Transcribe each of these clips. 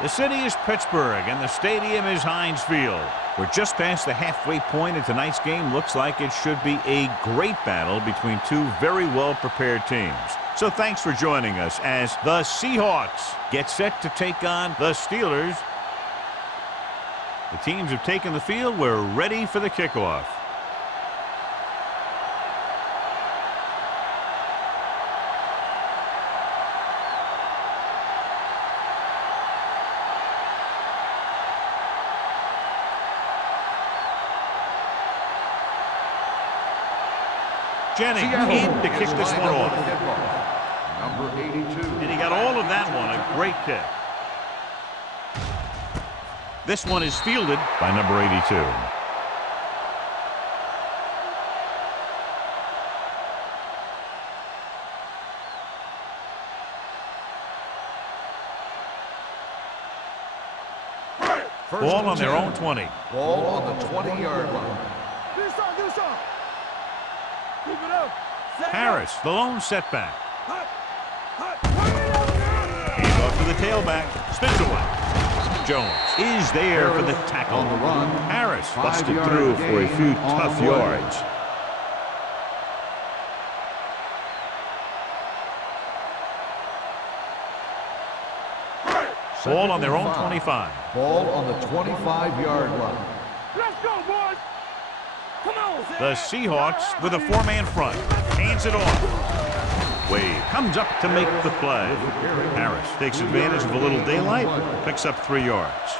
The city is Pittsburgh, and the stadium is Heinz Field. We're just past the halfway point, and tonight's game looks like it should be a great battle between two very well-prepared teams. So thanks for joining us as the Seahawks get set to take on the Steelers. The teams have taken the field. We're ready for the kickoff. Jennings in to kick this one off. Number 82. And he got all of that one. A great kick. This one is fielded by number 82. Ball on their own 20. Ball on the 20-yard line. Harris, the lone setback. He's off to the tailback. Spins away. Jones is there for the tackle. On the run. Harris busted through for a few tough yards. Ball on their own 25. Ball on the 25-yard line. Let's go, boys. Come on. The Seahawks with a four-man front. Hands it off. Wade comes up to make the play. Harris takes advantage of a little daylight. Picks up 3 yards.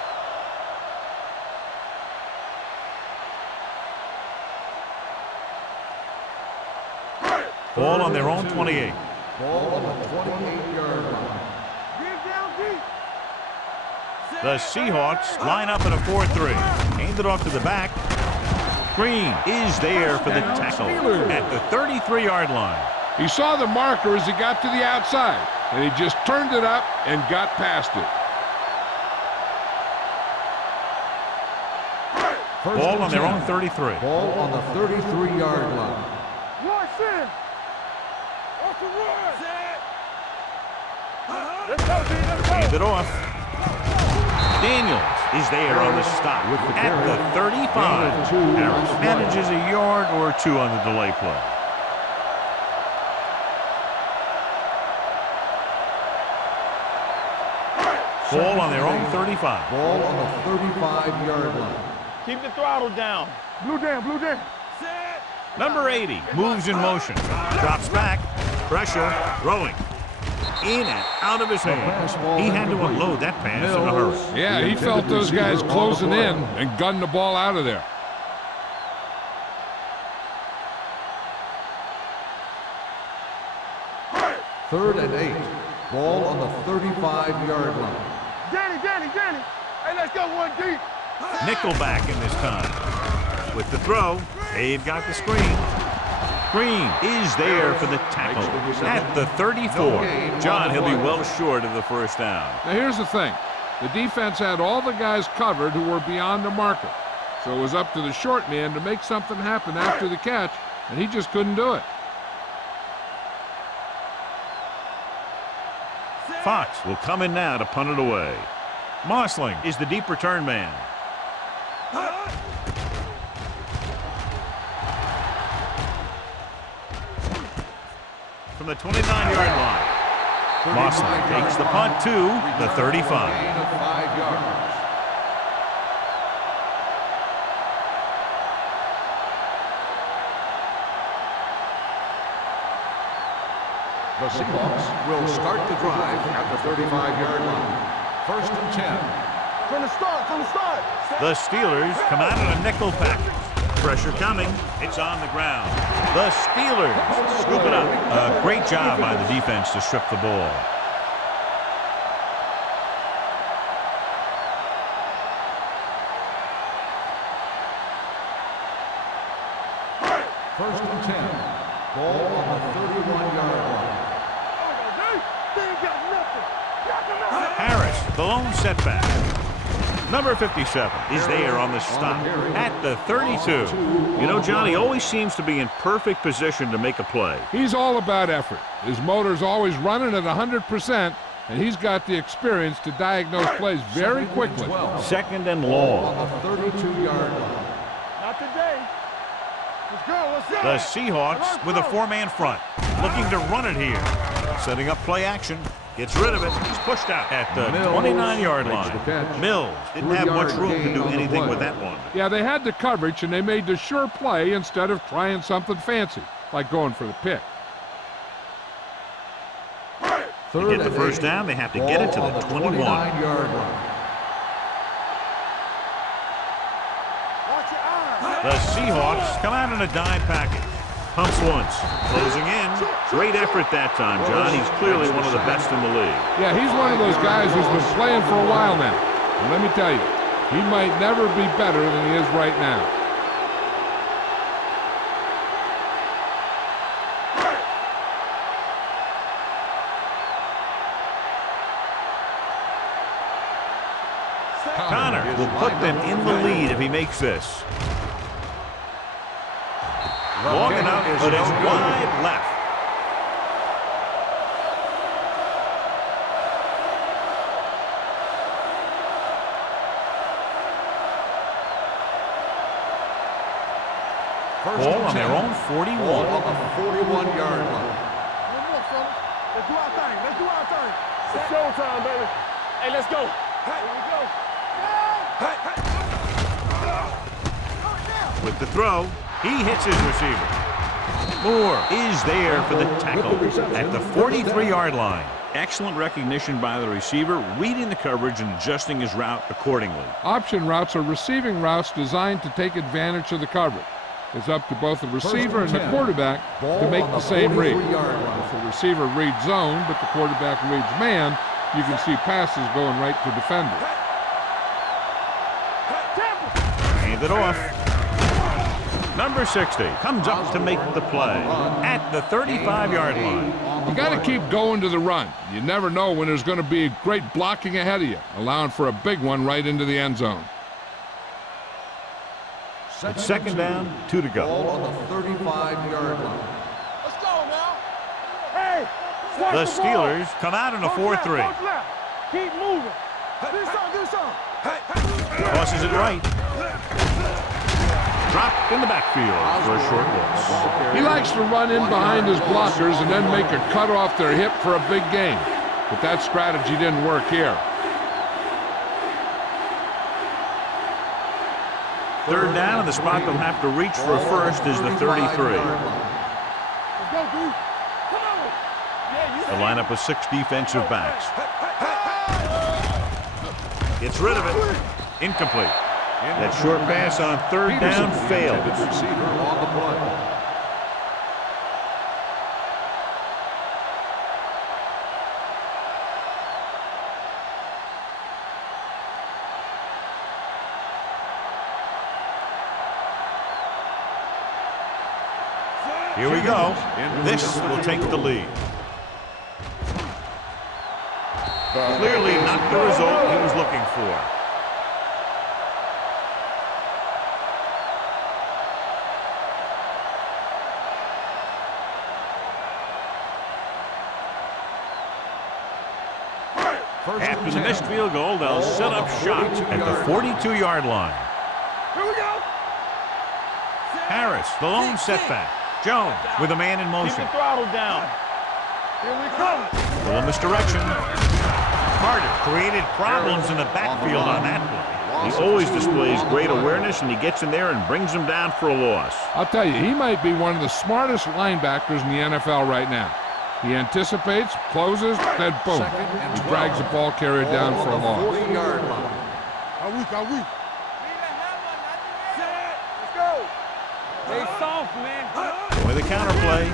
Ball on their own 28. Ball on the 28-yard line. The Seahawks line up in a 4-3. Hand it off to the back. Green is there for the tackle at the 33-yard line. He saw the marker as he got to the outside, and he just turned it up and got past it. Ball on their own 33. Ball on the 33-yard line. Watch in. Off the run. Let's go, G. Let's go. Hand it off. Daniels is there on the stop at the 35. Harris manages a yard or two on the delay play. Ball on their own 35. Ball on the 35-yard line. Keep the throttle down. Blue down, blue down. Number 80 moves in motion. Drops back. Pressure. Throwing. In and out of his hand. He had to unload that pass in a hurry. Yeah, he felt those guys closing in and gunned the ball out of there. Third and 8. Ball on the 35-yard line. Danny. Hey, let's go, 1D. Nickelback in this time. With the throw, they've got the screen. Green is there for the tackle at the 34. John, he'll be well short of the first down. Now, here's the thing. The defense had all the guys covered who were beyond the marker. So it was up to the short man to make something happen after the catch, and he just couldn't do it. Fox will come in now to punt it away. Mossling is the deep return man. From the 29-yard line. Mossling takes the punt to the 35. Gain of 5 yards. The Seahawks will start the drive at the 35-yard line. First and 10. From the start. The Steelers come out in a nickel package. Pressure coming. It's on the ground. The Steelers scoop it up. A great job by the defense to strip the ball. First and 10. Ball on the 31-yard line. Harris, the lone setback. Number 57 is there on the stop at the 32. You know, Johnny always seems to be in perfect position to make a play. He's all about effort. His motor's always running at 100%, and he's got the experience to diagnose plays very quickly. 2nd and Ball long. on the 32-yard line. Not today. Let's go. Let's go. The Seahawks with a 4-man front, looking to run it here. Setting up play action. Gets rid of it. He's pushed out at the 29-yard makes the line. catch. Mills didn't have much 3-yard room to gain do on the anything play. with that one. Yeah, they had the coverage, and they made the sure play instead of trying something fancy, like going for the pick. To get the first down, they have to get it to the 21. 29-yard line. Watch your eyes. The Seahawks come out in a dime package. Pumps once, closing in. Great effort that time, John. He's clearly one of the best in the league. Yeah, he's one of those guys who's been playing for a while now. And let me tell you, he might never be better than he is right now. Connor will put them in the lead if he makes this. Long enough, but it's wide left. Ball on their own 41. Ball on the 41-yard line. One more, fella. Let's do our thing. Let's do our thing. It's showtime, baby. Hey, let's go. Here we go. With the throw, he hits his receiver. Moore is there for the tackle at the 43-yard line. Excellent recognition by the receiver, reading the coverage and adjusting his route accordingly. Option routes are receiving routes designed to take advantage of the coverage. It's up to both the receiver and the quarterback to make the same read. If the receiver reads zone, but the quarterback reads man, you can see passes going right to defender. Hand it off. Number 60 comes up to make the play at the 35-yard line. You got to keep going to the run. You never know when there's going to be great blocking ahead of you, allowing for a big one right into the end zone. It's 2nd down, 2 to Ball go. on the 35-yard line. Let's go now. Hey. The Steelers come out in a 4-3. Keep moving. Do something. Do something. Tosses it right. Dropped in the backfield for a short loss. He likes to run in behind his blockers and then make a cut off their hip for a big gain. But that strategy didn't work here. 3rd down, and the spot they'll have to reach for a first is the 33. Let's go, dude. Come on. Yeah, The lineup of 6 defensive backs. Gets rid of it. Incomplete. That short pass on 3rd down failed. Receiver on the play. Here we go. This will take the lead. Clearly not the result he was looking for. After the missed field goal, they'll set up shop at the 42-yard line. Here we go. Harris, the lone setback. Jones with a man in Keep motion. the throttle down. Here we come. Little misdirection. Carter created problems in the backfield on that play. He always displays great awareness, and he gets in there and brings them down for a loss. I'll tell you, he might be one of the smartest linebackers in the NFL right now. He anticipates, closes, then boom, he drags the ball carrier down for a loss. 40-yard line. Are we? Let's go. Stay soft, man. With a counter play.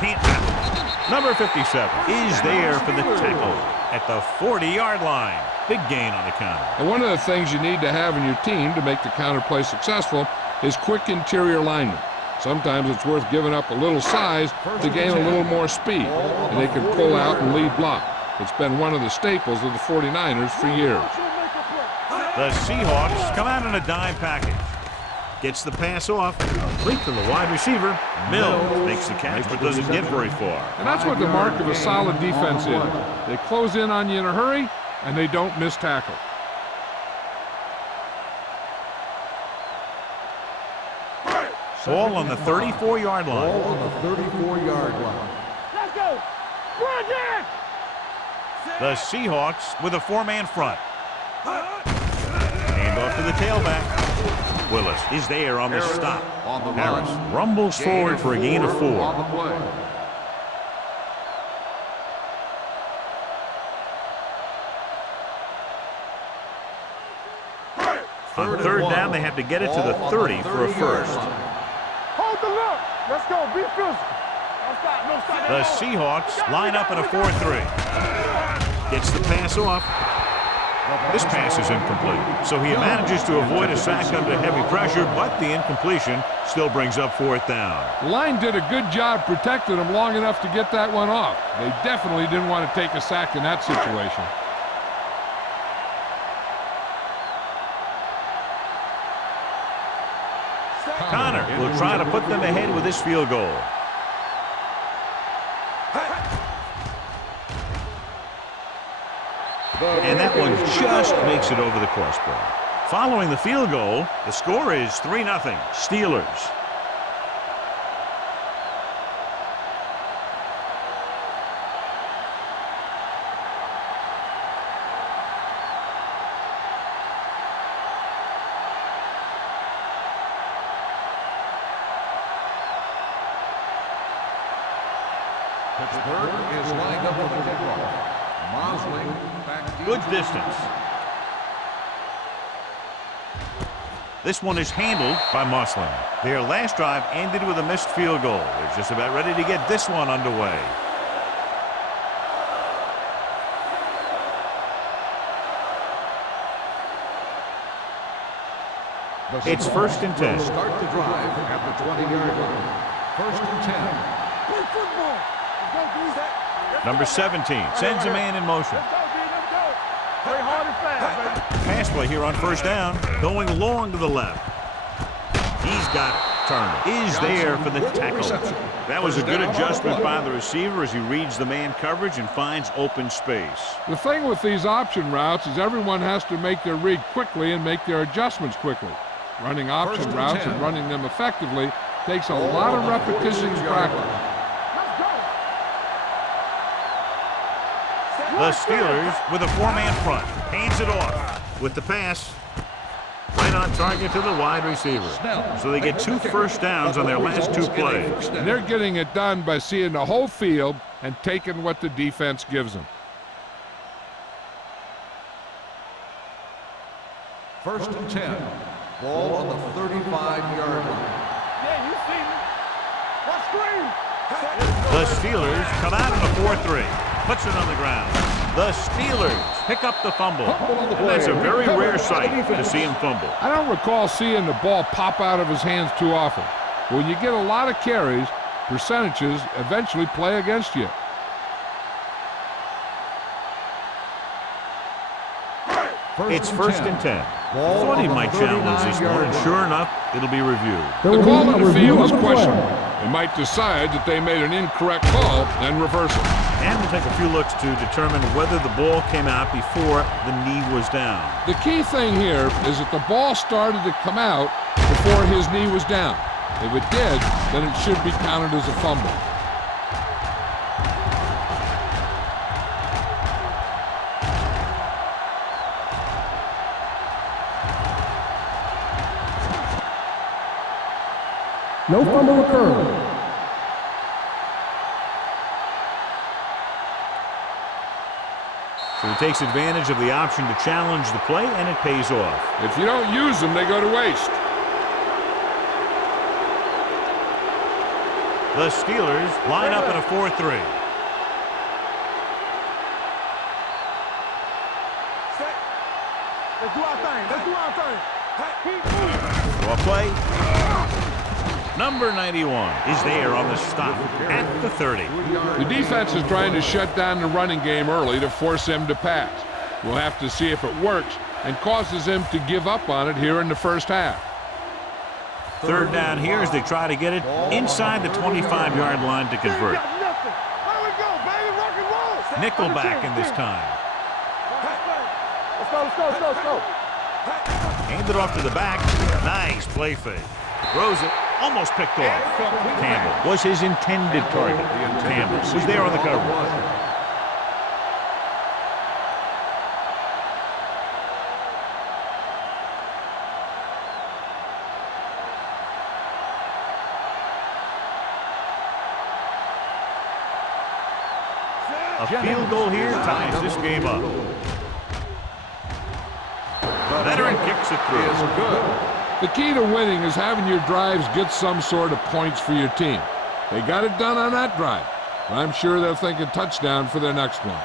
Can't happen. Number 57 is there for the tackle at the 40-yard line. Big gain on the counter. And one of the things you need to have in your team to make the counter play successful is quick interior linemen. Sometimes it's worth giving up a little size to gain a little more speed, and they can pull out and lead block. It's been one of the staples of the 49ers for years. The Seahawks come out in a dime package. Gets the pass off. Complete to the wide receiver. Mills makes the catch but doesn't get very far. And that's what the mark of a solid defense is. They close in on you in a hurry, and they don't miss tackle. Ball on the 34-yard line. Ball on the 34-yard line. Let's go. Run, The Seahawks with a 4-man front. Hand off to the tailback. Willis is there on the stop. On the Harris run. rumbles forward for a gain of 4. On the play. On third down, they have to get it to the 30 for a first. Hold the look. Let's go. Be physical. No stop. No stop. The Seahawks line up in a 4-3. Gets the pass off. This pass is incomplete, so he manages to avoid a sack under heavy pressure, but the incompletion still brings up 4th down. The line did a good job protecting him long enough to get that one off. They definitely didn't want to take a sack in that situation. Connor will try to put them ahead with this field goal. And that one just makes it over the crossbar. Following the field goal, the score is 3-0 Steelers. Pittsburgh is lined up for the kickoff. Mosley back deep. Good distance. This one is handled by Mosley. Their last drive ended with a missed field goal. They're just about ready to get this one underway. It's 1st and 10. Start the drive at the 20-yard line. 1st and 10. Play football. Let's go, D. Number 17 sends a man in motion. Let's go, D. Let's go. Play hard and fast, baby. Pass play here on 1st down. Going long to the left. He's got it. Turner is there for the tackle. That was a good adjustment by the receiver as he reads the man coverage and finds open space. The thing with these option routes is everyone has to make their read quickly and make their adjustments quickly. Running option routes and running them effectively takes a lot of repetition and practice. The Steelers with a 4-man front. Hands it off with the pass. Right on target to the wide receiver. So they get 2 first downs on their last 2 plays. And they're getting it done by seeing the whole field and taking what the defense gives them. 1st and 10. Ball on the 35-yard line. Yeah, you see me. What screen? The Steelers come out in a 4-3. Puts it on the ground. The Steelers pick up the fumble. And that's a very rare sight to see him fumble. I don't recall seeing the ball pop out of his hands too often. When you get a lot of carries, percentages eventually play against you. It's 1st and 10. Thought he might challenge this one, and sure enough, it'll be reviewed. The call on the field is questionable. They might decide that they made an incorrect call and reverse it. And we'll take a few looks to determine whether the ball came out before the knee was down. The key thing here is that the ball started to come out before his knee was down. If it did, then it should be counted as a fumble. No fumble occurred. So he takes advantage of the option to challenge the play, and it pays off. If you don't use them, they go to waste. The Steelers line up in a 4-3. Let's do our thing. Let's do our thing. Keep moving. Well play. Number 91 is there on the stop at the 30. The defense is trying to shut down the running game early to force them to pass. We'll have to see if it works and causes them to give up on it here in the first half. Third down here as they try to get it inside the 25-yard line to convert. Nickelback in this time. Let's go. Hand it off to the back. Nice play fake. Throws it. Almost picked off. Campbell was his intended target. Campbell was there on the coverage. A field goal here ties this game up. Veteran kicks it through. Is good. The key to winning is having your drives get some sort of points for your team. They got it done on that drive. I'm sure they're thinking touchdown for their next one.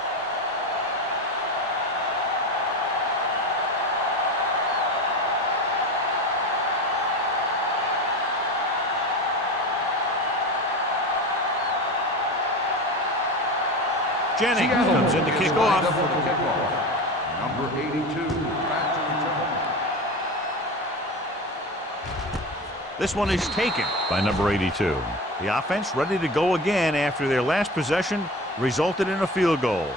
Jennings comes in to kick off. Number 82. This one is taken by number 82. The offense ready to go again after their last possession resulted in a field goal.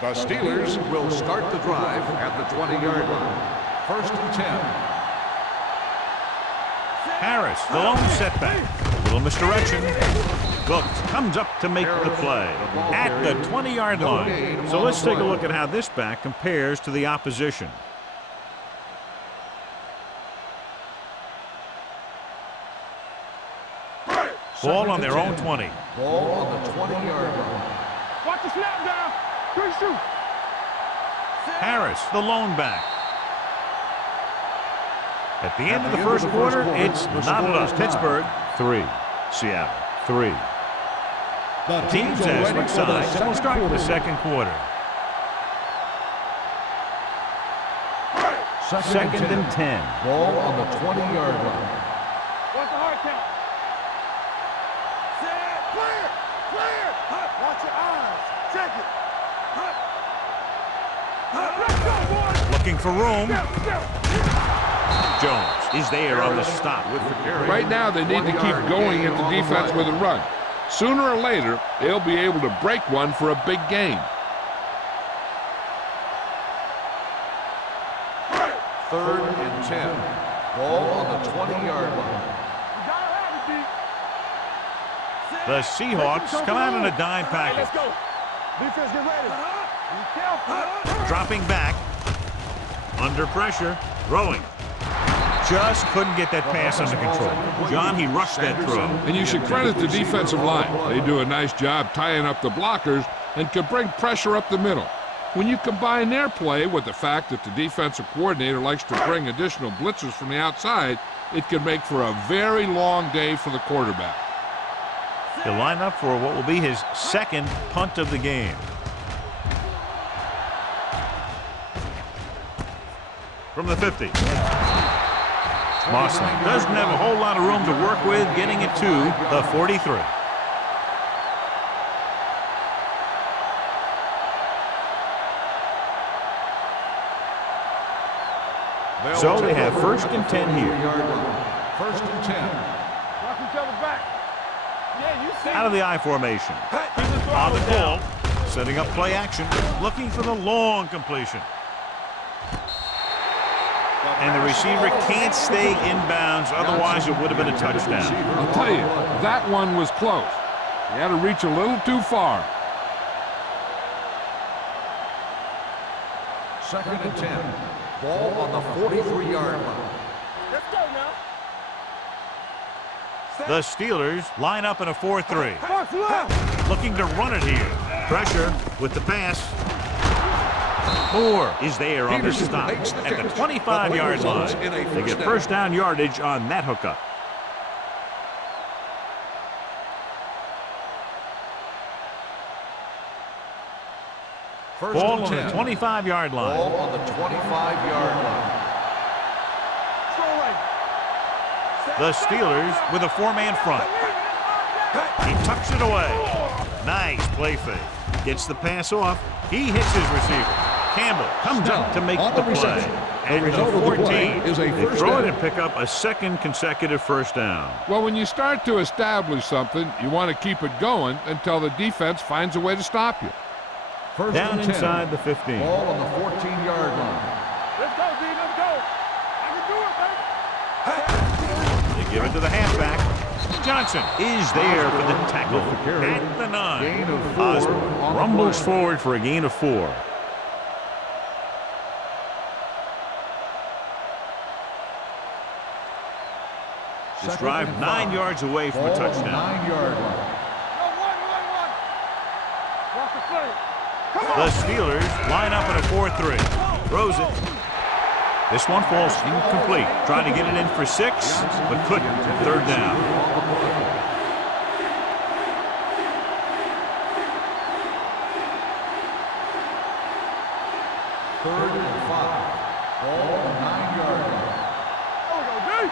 The Steelers will start the drive at the 20-yard line. First and 10. Harris, the lone setback. A little misdirection. Cooks comes up to make the play at the 20-yard line. So let's take a look at how this back compares to the opposition. Ball on their own 20. Ball on the 20-yard line. Watch the snap down. Good shoot. Harris, the lone back. At the end of the first quarter, it's not enough. Pittsburgh, 3. Seattle, 3. The teams have switched sides and will start the second quarter. Second and 10. Ball on the 20-yard line. What's the hard count? Set. Clear. Watch your eyes. Check it. Let's go, boys. Looking for room. Jones is there on the stop. Right now, they need to keep going at the defense with a run. Sooner or later, they'll be able to break one for a big gain. Third and 10. Ball on the 20-yard line. The Seahawks come out in a dime package. Let's go. Defense, get ready. Be careful. Dropping back. Under pressure. Throwing. Just couldn't get that pass under control. John, he rushed that throw. And you should credit the defensive line. They do a nice job tying up the blockers and can bring pressure up the middle. When you combine their play with the fact that the defensive coordinator likes to bring additional blitzers from the outside, it can make for a very long day for the quarterback. He'll line up for what will be his second punt of the game. From the 50. Mosley doesn't have a whole lot of room to work with, getting it to the 43. So they have first and 10 here. First and 10. Watch each other back. Yeah, you see. Out of the I formation. On the call, setting up play action, looking for the long completion. And the receiver can't stay inbounds, otherwise it would have been a touchdown. I'll tell you, that one was close. He had to reach a little too far. Second and 10. Ball on the 43-yard line. Let's go now. The Steelers line up in a 4-3. Box left. Looking to run it here. Pressure with the pass. Moore is there on the stop at the 25-yard line. They get first down yardage on that hookup. Ball on the 25-yard line. Ball on the 25-yard line. The Steelers with a four-man front. He tucks it away. Nice play fake. Gets the pass off. He hits his receiver. Campbell comes up to make the play. And the 14 is a they first throw it down. and pick up a second consecutive first down. Well, when you start to establish something, you want to keep it going until the defense finds a way to stop you. First Down and 10. inside the 15. Ball on the 14-yard line. Let's go, D. Let's go. I can do it, baby. They give it to the halfback. Johnson is there for the tackle With the carry. at the 9. Gain of 4 Osborne on the rumbles play. forward for a gain of 4. This drive 9 yards away from a Ball on the touchdown. 9-yard line. No, one. Walk the play. Come on. The Steelers line up in a 4-3. Throws it. This one falls incomplete. Trying to get it in for 6, but couldn't. Third down. Third and 5. Ball on the 9-yard line. There we go, D.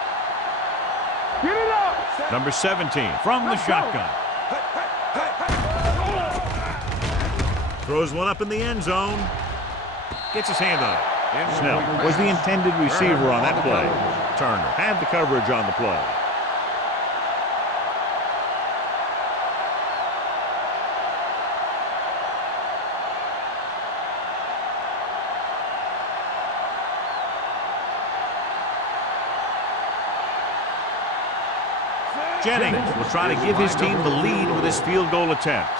Get it up. Number 17 from the shotgun. Throws one up in the end zone. Gets his hand on it. Snell was the intended receiver on that play. Turner had the coverage on the play. Jennings will try to give his team the lead with his field goal attempt.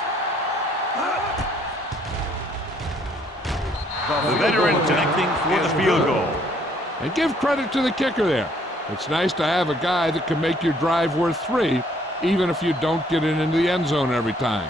The veteran connecting for the field goal. And give credit to the kicker there. It's nice to have a guy that can make your drive worth 3, even if you don't get it into the end zone every time.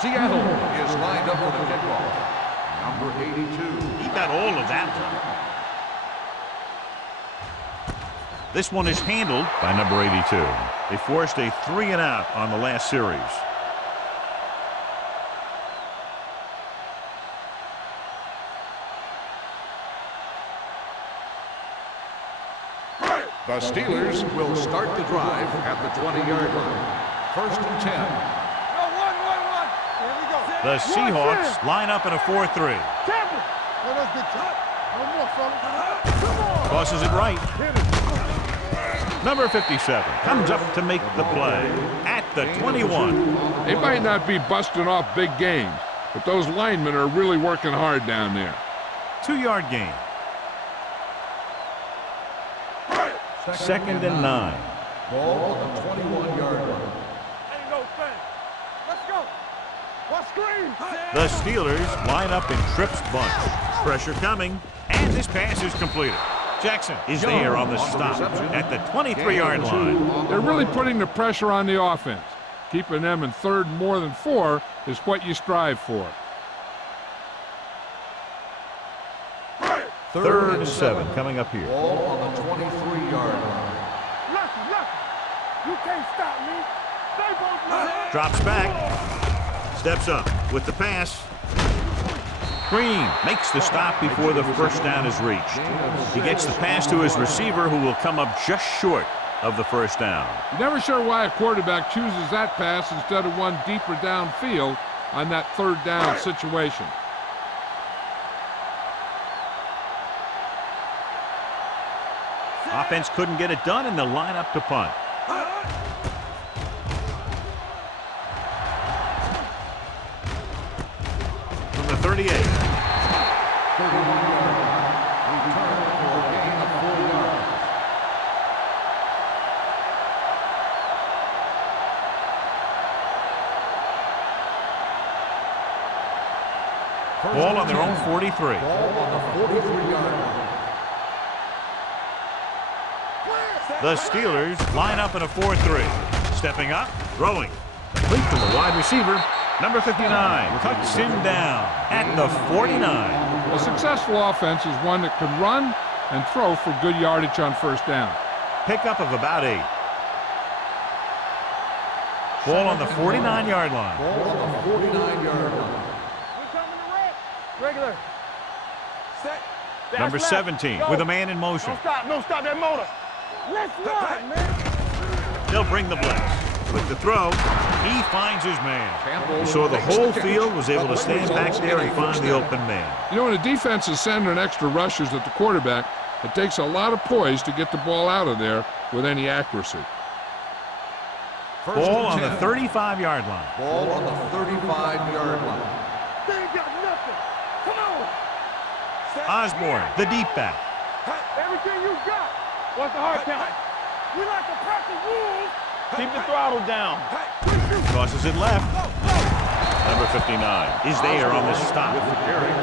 Seattle is lined up for the kickoff. Number 82. He got all of that one. This one is handled by number 82. They forced a 3-and-out on the last series. The Steelers will start the drive at the 20-yard line. First and 10. No, one. Here we go. The Seahawks line up in a 4-3. Campbell. Let us get top. No more, fella. Come on. Tosses it right. Number 57 comes up to make the play at the 21. They might not be busting off big games, but those linemen are really working hard down there. 2-yard gain. Second and 9. Ball on the 21-yard line. Ain't no thing. Let's go. What screen? The Steelers line up in Tripp's bunch. Pressure coming, and this pass is completed. Jackson is there on the stop at the 23-yard line. They're really putting the pressure on the offense. Keeping them in third more than 4 is what you strive for. Third and 7 coming up here. Ball on the 23-yard line. Lucky. You can't stop me. They both lucky. Drops back. Steps up with the pass. Green makes the stop before the first down is reached. He gets the pass to his receiver, who will come up just short of the first down. You're never sure why a quarterback chooses that pass instead of one deeper downfield on that third down situation. Offense couldn't get it done, and they'll line up to punt. From the 38. 31-yard line. Return for a gain of 4 yards. Ball on their own 43. Ball on the 43-yard line. The Steelers line up in a 4-3. Stepping up, throwing. Complete to the wide receiver. Number 59 cuts him down at the 49. A successful offense is one that can run and throw for good yardage on first down. Pickup of about 8. Ball on the 49-yard line. Ball on the 49-yard line. We coming to red. Regular. Set. Number Dash 17 left. Go. with a man in motion. Don't stop that motor. Let's run, man. They'll bring the blitz. With the throw, he finds his man. So the whole field was able to stand back there and find the open man. You know, when a defense is sending extra rushers at the quarterback, it takes a lot of poise to get the ball out of there with any accuracy. Ball on the 35-yard line. Ball on the 35-yard line. They ain't got nothing. Come on. Set. Osborne, the deep back. Everything you got. What's the hard count? We like to practice rules. Keep the throttle down. Crosses it left. Number 59 is there on the stop.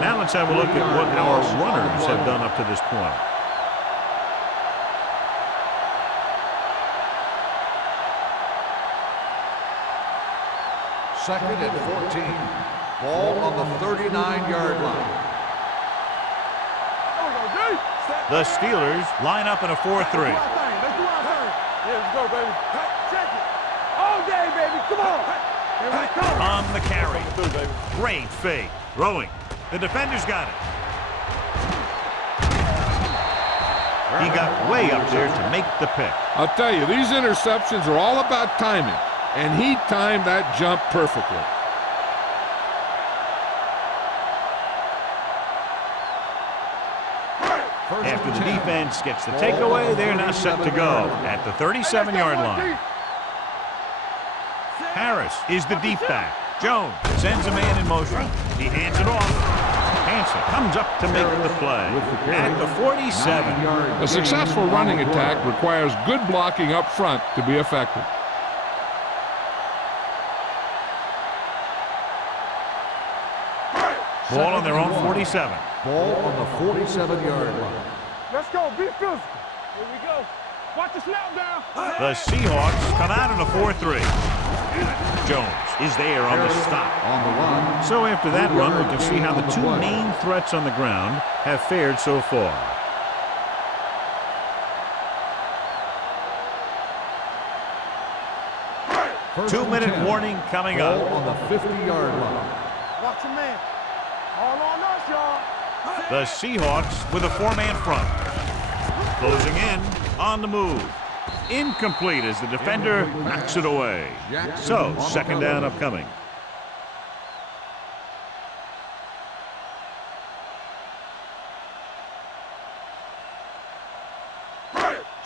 Now let's have a look at what our runners have done up to this point. Second and 14. Ball on the 39-yard line. The Steelers line up in a 4-3. Let's do our thing. Yeah, let's go, baby. Check it. All day, baby. Come on. Here we come. On the carry. Through, baby. Great fake. Throwing. The defender's got it. He got way up there to make the pick. I'll tell you, these interceptions are all about timing, and he timed that jump perfectly. After the defense gets the takeaway, they're now set to go at the 37-yard line. Harris is the deep back. Jones sends a man in motion. He hands it off. Hanson comes up to make the play at the 47. A successful running attack requires good blocking up front to be effective. Ball on their own 47. Ball on the 47-yard line. Let's go. Be physical. Here we go. Watch the snap down. The Seahawks come out in a 4-3. Jones is there on the stop. On the run. So after that run, we can see how the two main threats on the ground have fared so far. Two-minute warning coming Ball up. on the 50-yard line. Watch your man. All on us, y'all. The Seahawks with a four-man front. Closing in on the move. Incomplete as the defender knocks it away. So, second down upcoming.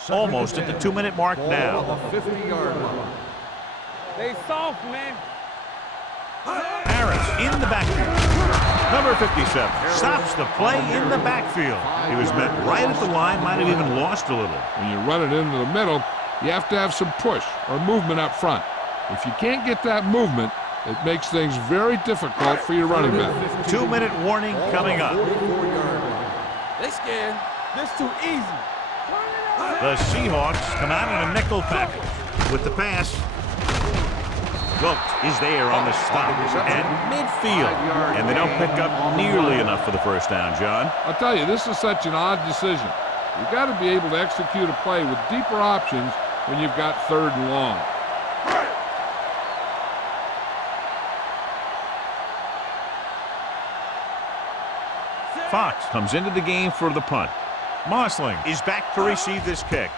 Almost at the 2-minute mark Ball now. on the 50-yard line. They soft, man. Harris in the backfield. Number 57 stops the play in the backfield. He was met right at the line, might have even lost a little. When you run it into the middle, you have to have some push or movement up front. If you can't get that movement, it makes things very difficult for your running back. 2-minute warning coming up. 44-yard line. They scared. This too easy. The Seahawks come out in a nickel package. With the pass, Wilkes is there on the stop at midfield. And they don't pick up nearly enough for the first down, John. I'll tell you, this is such an odd decision. You've got to be able to execute a play with deeper options when you've got third and long. Fox comes into the game for the punt. Mossling is back to receive this kick.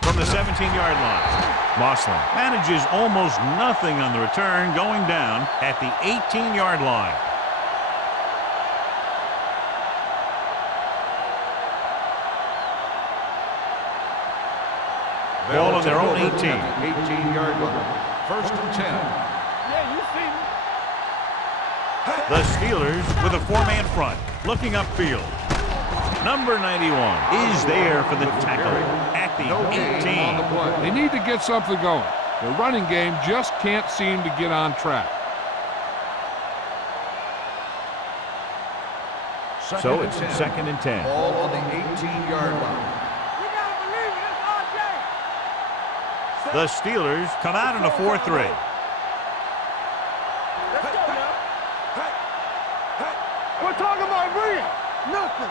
From the 17-yard line, Mossling manages almost nothing on the return, going down at the 18-yard line. Ball on their own 18. 18-yard line. First and 10. Yeah, you see me. The Steelers with a four-man front, looking upfield. Number 91 is there for the tackle at the 18. They need to get something going. Their running game just can't seem to get on track. So it's second and 10. Ball on the 18-yard line. We gotta believe it. It's RJ. The Steelers come out in a 4-3. Let's go now. We're talking about real. Nothing.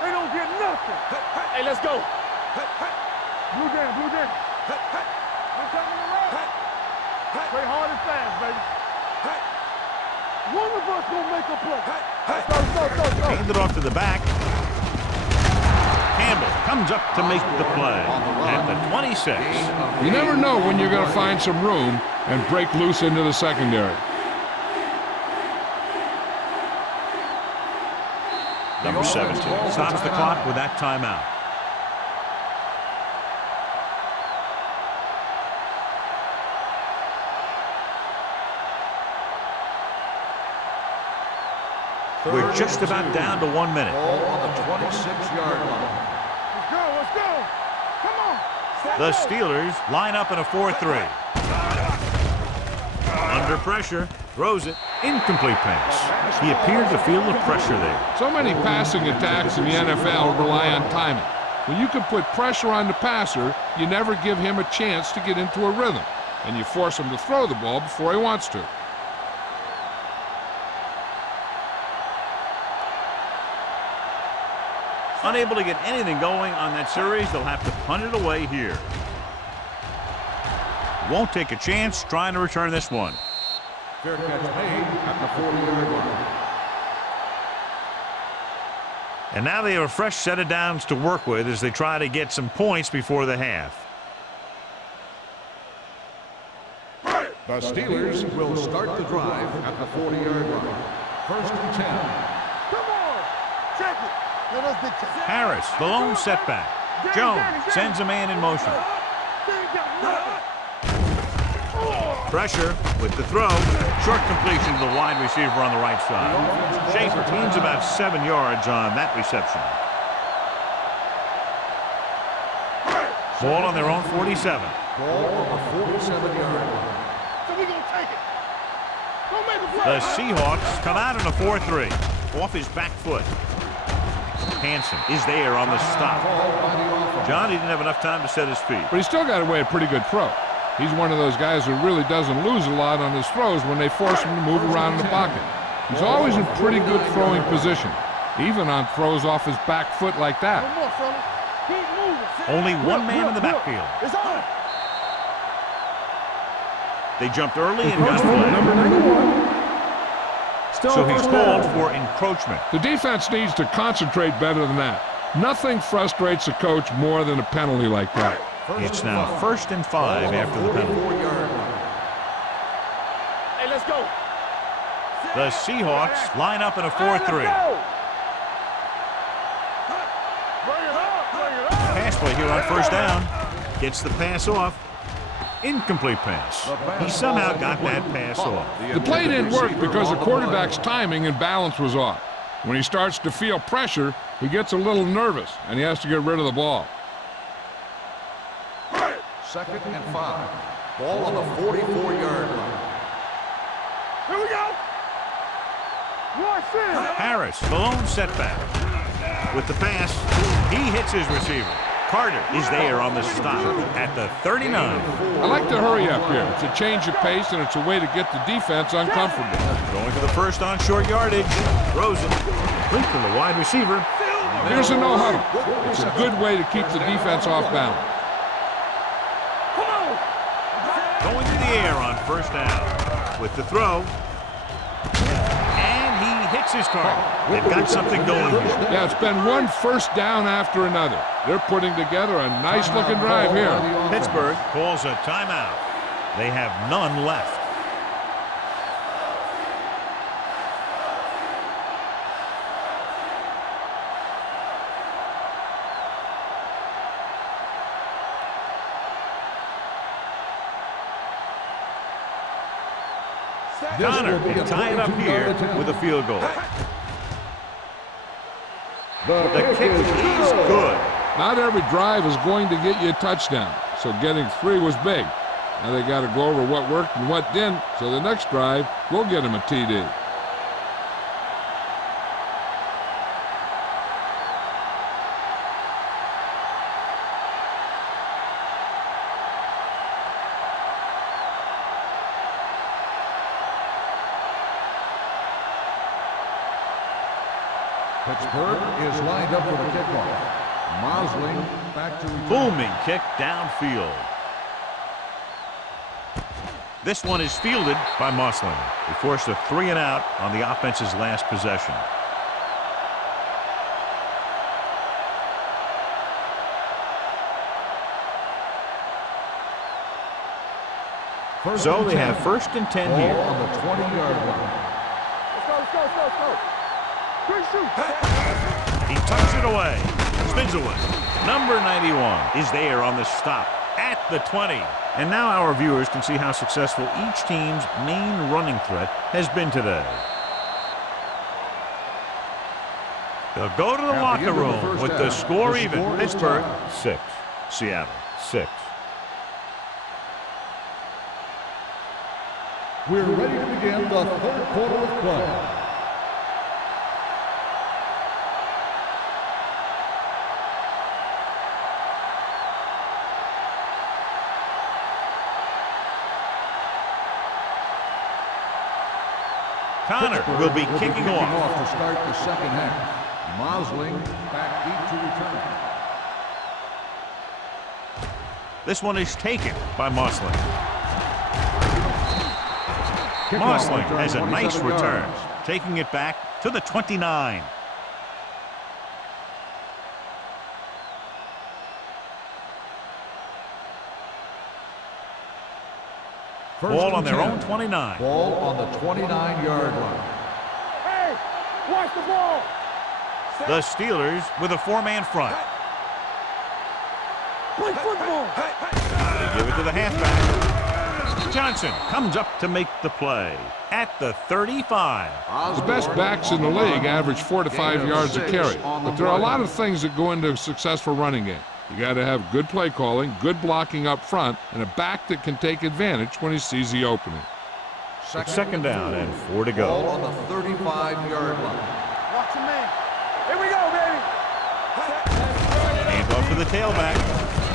They don't get nothing. Hey, let's go. Blue jam, blue jam. We're coming around. Play hard and fast, baby. One of us gonna make a play. Go. Hand it off to the back. Campbell comes up to make the play at the 26. You never know when you're going to find some room and break loose into the secondary. Number 17 stops the clock with that timeout. We're just about down to 1 minute. Ball on the 26-yard line. Let's go. Come on. The Steelers line up in a 4-3. Under pressure, throws it, incomplete pass. He appeared to feel the pressure there. So many passing attacks in the NFL rely on timing. When you can put pressure on the passer, you never give him a chance to get into a rhythm, and you force him to throw the ball before he wants to. Unable to get anything going on that series, they'll have to punt it away here. Won't take a chance trying to return this one. Fair catch made at the 40-yard line. And now they have a fresh set of downs to work with as they try to get some points before the half. The Steelers will start the drive at the 40-yard line. First and 10. Come on. Check it. Let us get checked. Harris, the lone setback. Jones sends a man in motion. Pressure with the throw. Short completion to the wide receiver on the right side. Schaefer gains about 7 yards on that reception. Ball on their own 47. Ball on the 47-yard line. So we gonna take it. Don't make a play. The Seahawks come out in a 4-3. Off his back foot. Hanson is there on the stop. John, he didn't have enough time to set his feet. But he still got away a pretty good throw. He's one of those guys who really doesn't lose a lot on his throws when they force him to move around in the pocket. He's always in pretty good throwing position, even on throws off his back foot like that. One more, fella. Keep moving. Only one man in the backfield. It's on. They jumped early and got Number flagged. 91. So he's called for encroachment. The defense needs to concentrate better than that. Nothing frustrates a coach more than a penalty like that. It's now 1st and 5 after the penalty. Hey, let's go. The Seahawks line up in a 4-3. Bring it up. Pass play here on 1st down. Gets the pass off. Incomplete pass. He somehow got that pass off. The play didn't work because the quarterback's timing and balance was off. When he starts to feel pressure, he gets a little nervous, and he has to get rid of the ball. 2nd and 5. Ball on the 44-yard line. Here we go. Watch this. Harris, the lone setback. With the pass, he hits his receiver. Carter is there on the stop at the 39. I like to hurry up here. It's a change of pace, and it's a way to get the defense uncomfortable. Going to the first on short yardage. Throws it. Complete to the wide receiver. Here's a no-huddle. It's a good way to keep the defense off balance. Going to the air on 1st down. With the throw. And he hits his target. They've got something going here. Yeah, it's been one first down after another. They're putting together a nice-looking drive here. Pittsburgh calls a timeout. They have none left. Connor can tie it up here with a field goal. The kick is good. Not every drive is going to get you a touchdown, so getting 3 was big. Now they got to go over what worked and what didn't, so the next drive will get them a TD. Pittsburgh is lined up for the kickoff. Mosling back to return. Booming kick downfield. This one is fielded by Mosling. He forced a 3 and out on the offense's last possession. So they have 1st and 10 Ball here. on the 20-yard line. Let's go. Quick shoot. He tucks it away. Spins away. Number 91 is there on the stop at the 20. And now our viewers can see how successful each team's main running threat has been today. They'll go to the locker room with the score even. Pittsburgh 6, Seattle 6. We're ready to begin the third quarter of play. Connor will be kicking off. To start the second half. Mosling back deep to return. This one is taken by Mosling. Mosling has a nice return, taking it back to the 29. Ball on their own 29. Ball on the 29-yard line. Hey, watch the ball. The Steelers with a 4-man front. Play football. They give it to the halfback. Johnson comes up to make the play at the 35. The best backs in the league average 4 to 5 yards a carry, but there are a lot of things that go into a successful running game. You got to have good play calling, good blocking up front, and a back that can take advantage when he sees the opening. Second down and 4 to go. Ball on the 35-yard line. Watch your man. Here we go, baby. Hand off to the tailback.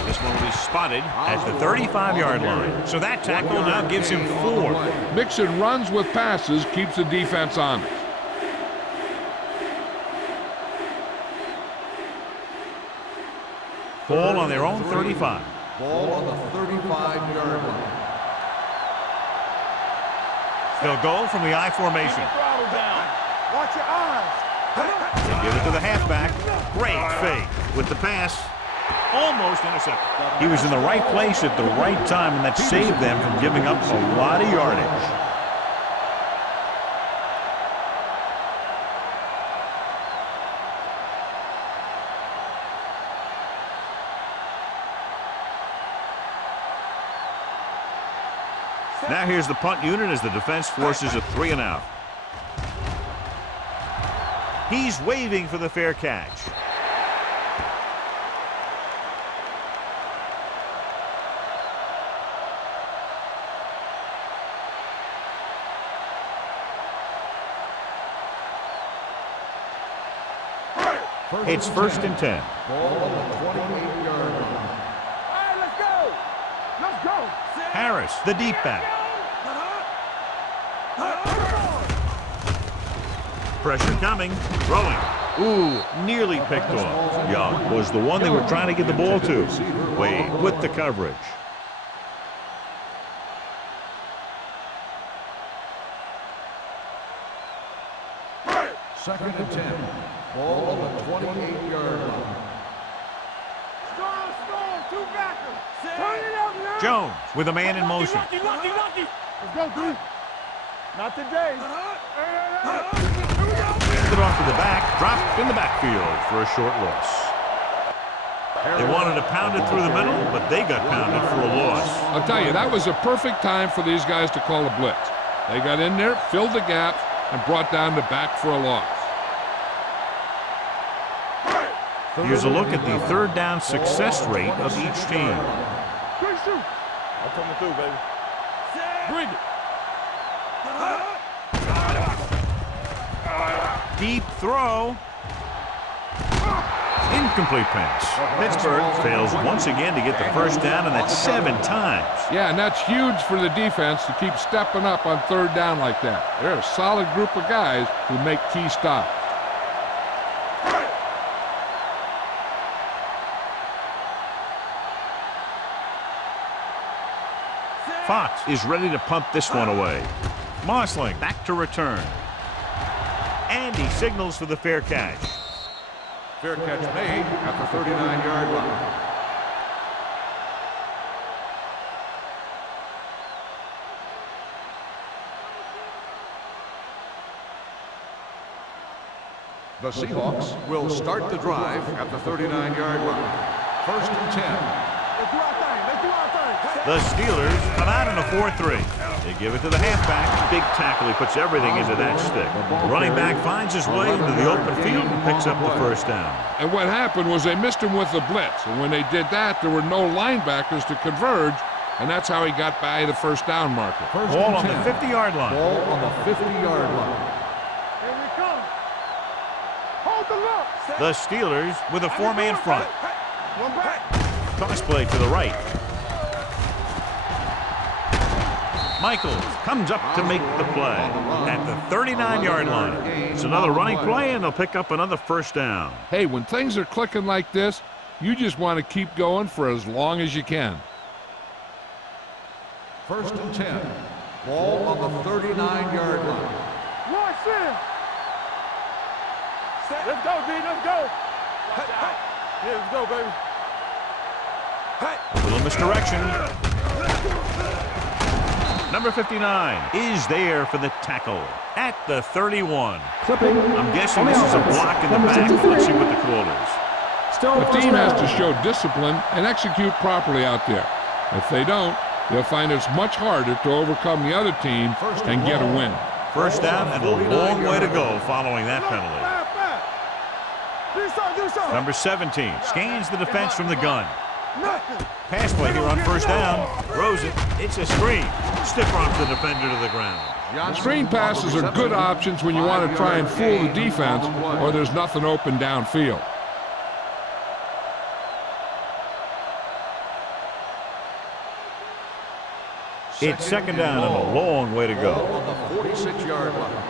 This one will be spotted at the 35-yard line. So that tackle now gives him 4. Mixing runs with passes keeps the defense honest. Ball on their own 35. Ball on the 35-yard line. They'll go from the I formation. Throttle down. Watch your eyes. They give it to the halfback. Great fake with the pass. Almost intercepted. He was in the right place at the right time, and that saved them from giving up a lot of yardage. Now here's the punt unit as the defense forces a 3 and out. He's waving for the fair catch. It's 1st and 10. Ball on the 28-yard line. Hey, let's go. Let's go. Harris, the deep back. Pressure coming. Throwing. Ooh, nearly picked off. Young was the one they were trying to get the ball to. Wade with the coverage. Second and 10. Ball on the 28-yard line. Storm, two backers. Turn it up now. Jones with a man in motion. Lucky. Let's go, dude. Not today. Handed off to the back, dropped in the backfield for a short loss. They wanted to pound it through the middle, but they got pounded for a loss. I'll tell you, that was a perfect time for these guys to call a blitz. They got in there, filled the gaps, and brought down the back for a loss. Here's a look at the third down success rate of each team. Good shoot. I'm coming through, baby. Bring it. Deep throw. Incomplete pass. Pittsburgh fails once again to get the first down, and that's 7 times. Yeah, and that's huge for the defense to keep stepping up on third down like that. They're a solid group of guys who make key stops. Fox is ready to punt this one away. Mossling back to return. And he signals for the fair catch. Fair catch made at the 39-yard line. The Seahawks will start the drive at the 39-yard line. 1st and 10. Let's do our thing. Let's do our thing. The Steelers come out in a 4-3. They give it to the halfback. Big tackle. He puts everything into that stick. The running back finds his way into the open field and picks up the first down. And what happened was they missed him with the blitz. And when they did that, there were no linebackers to converge. And that's how he got by the first down marker. Ball on the 50-yard line. Ball on the 50-yard line. Here we come. Hold the look. The Steelers with a 4-man front. One back. Toss play to the right. Michaels comes up to make the play at the 39-yard line. It's another running play, and they'll pick up another first down. Hey, when things are clicking like this, you just want to keep going for as long as you can. 1st and 10. Ball on the 39-yard line. Watch in. Let's go, D. Let's go. Yeah, let's go, baby. A little misdirection. Number 59 is there for the tackle at the 31. Clipping. I'm guessing this is a block in the back. Let's see what the call is. Still The team has to show discipline and execute properly out there. If they don't, they'll find it's much harder to overcome the other team and get a win. First down and a long way to go following that penalty. Do something. Number 17 scans the defense from the gun. Nothing. Pass play here on first down. Throws it. It's a screen. Stiff arms the defender to the ground. Screen passes are good options when you want to try and fool the defense or there's nothing open downfield. It's second down and a long way to go. On the 46-yard line.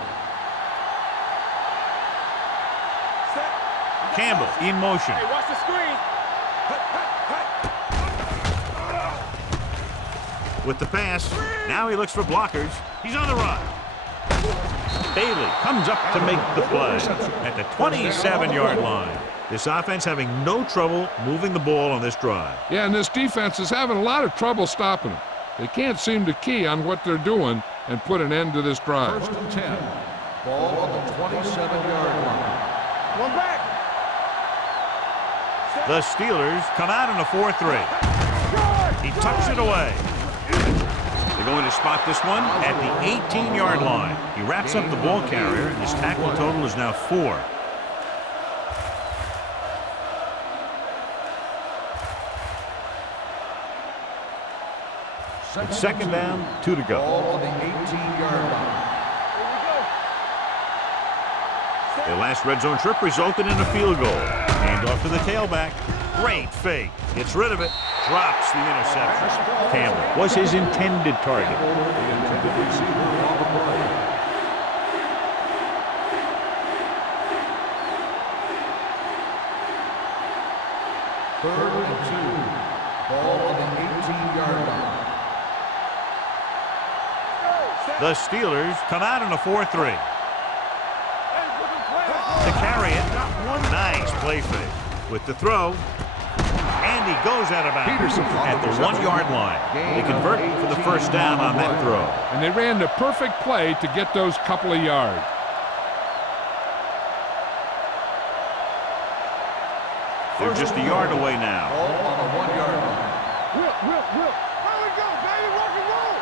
Campbell in motion. Hey, watch the screen. With the pass, now he looks for blockers. He's on the run. Bailey comes up to make the play at the 27-yard line. This offense having no trouble moving the ball on this drive. Yeah, and this defense is having a lot of trouble stopping them. They can't seem to key on what they're doing and put an end to this drive. 1st and 10. Ball on the 27-yard line. One back. The Steelers come out in a 4-3. He tucks it away. They're going to spot this one at the 18-yard line. He wraps up the ball carrier, and his tackle total is now 4. It's second down, 2 to go. Ball on the 18-yard line. Their last red zone trip resulted in a field goal. Hand off to the tailback. Great fake. Gets rid of it. Drops the interception. Campbell was his intended target. The intended receiver on the play. Third and 2. Ball on the 18-yard line. The Steelers come out in a 4-3. To carry it, nice play fake. With the throw, and he goes out of bounds at the 1-yard line. They convert for the first down on that throw. And they ran the perfect play to get those couple of yards. They're just a yard away now. Ball on the 1-yard line. Whip. There we go, baby. Rock and roll.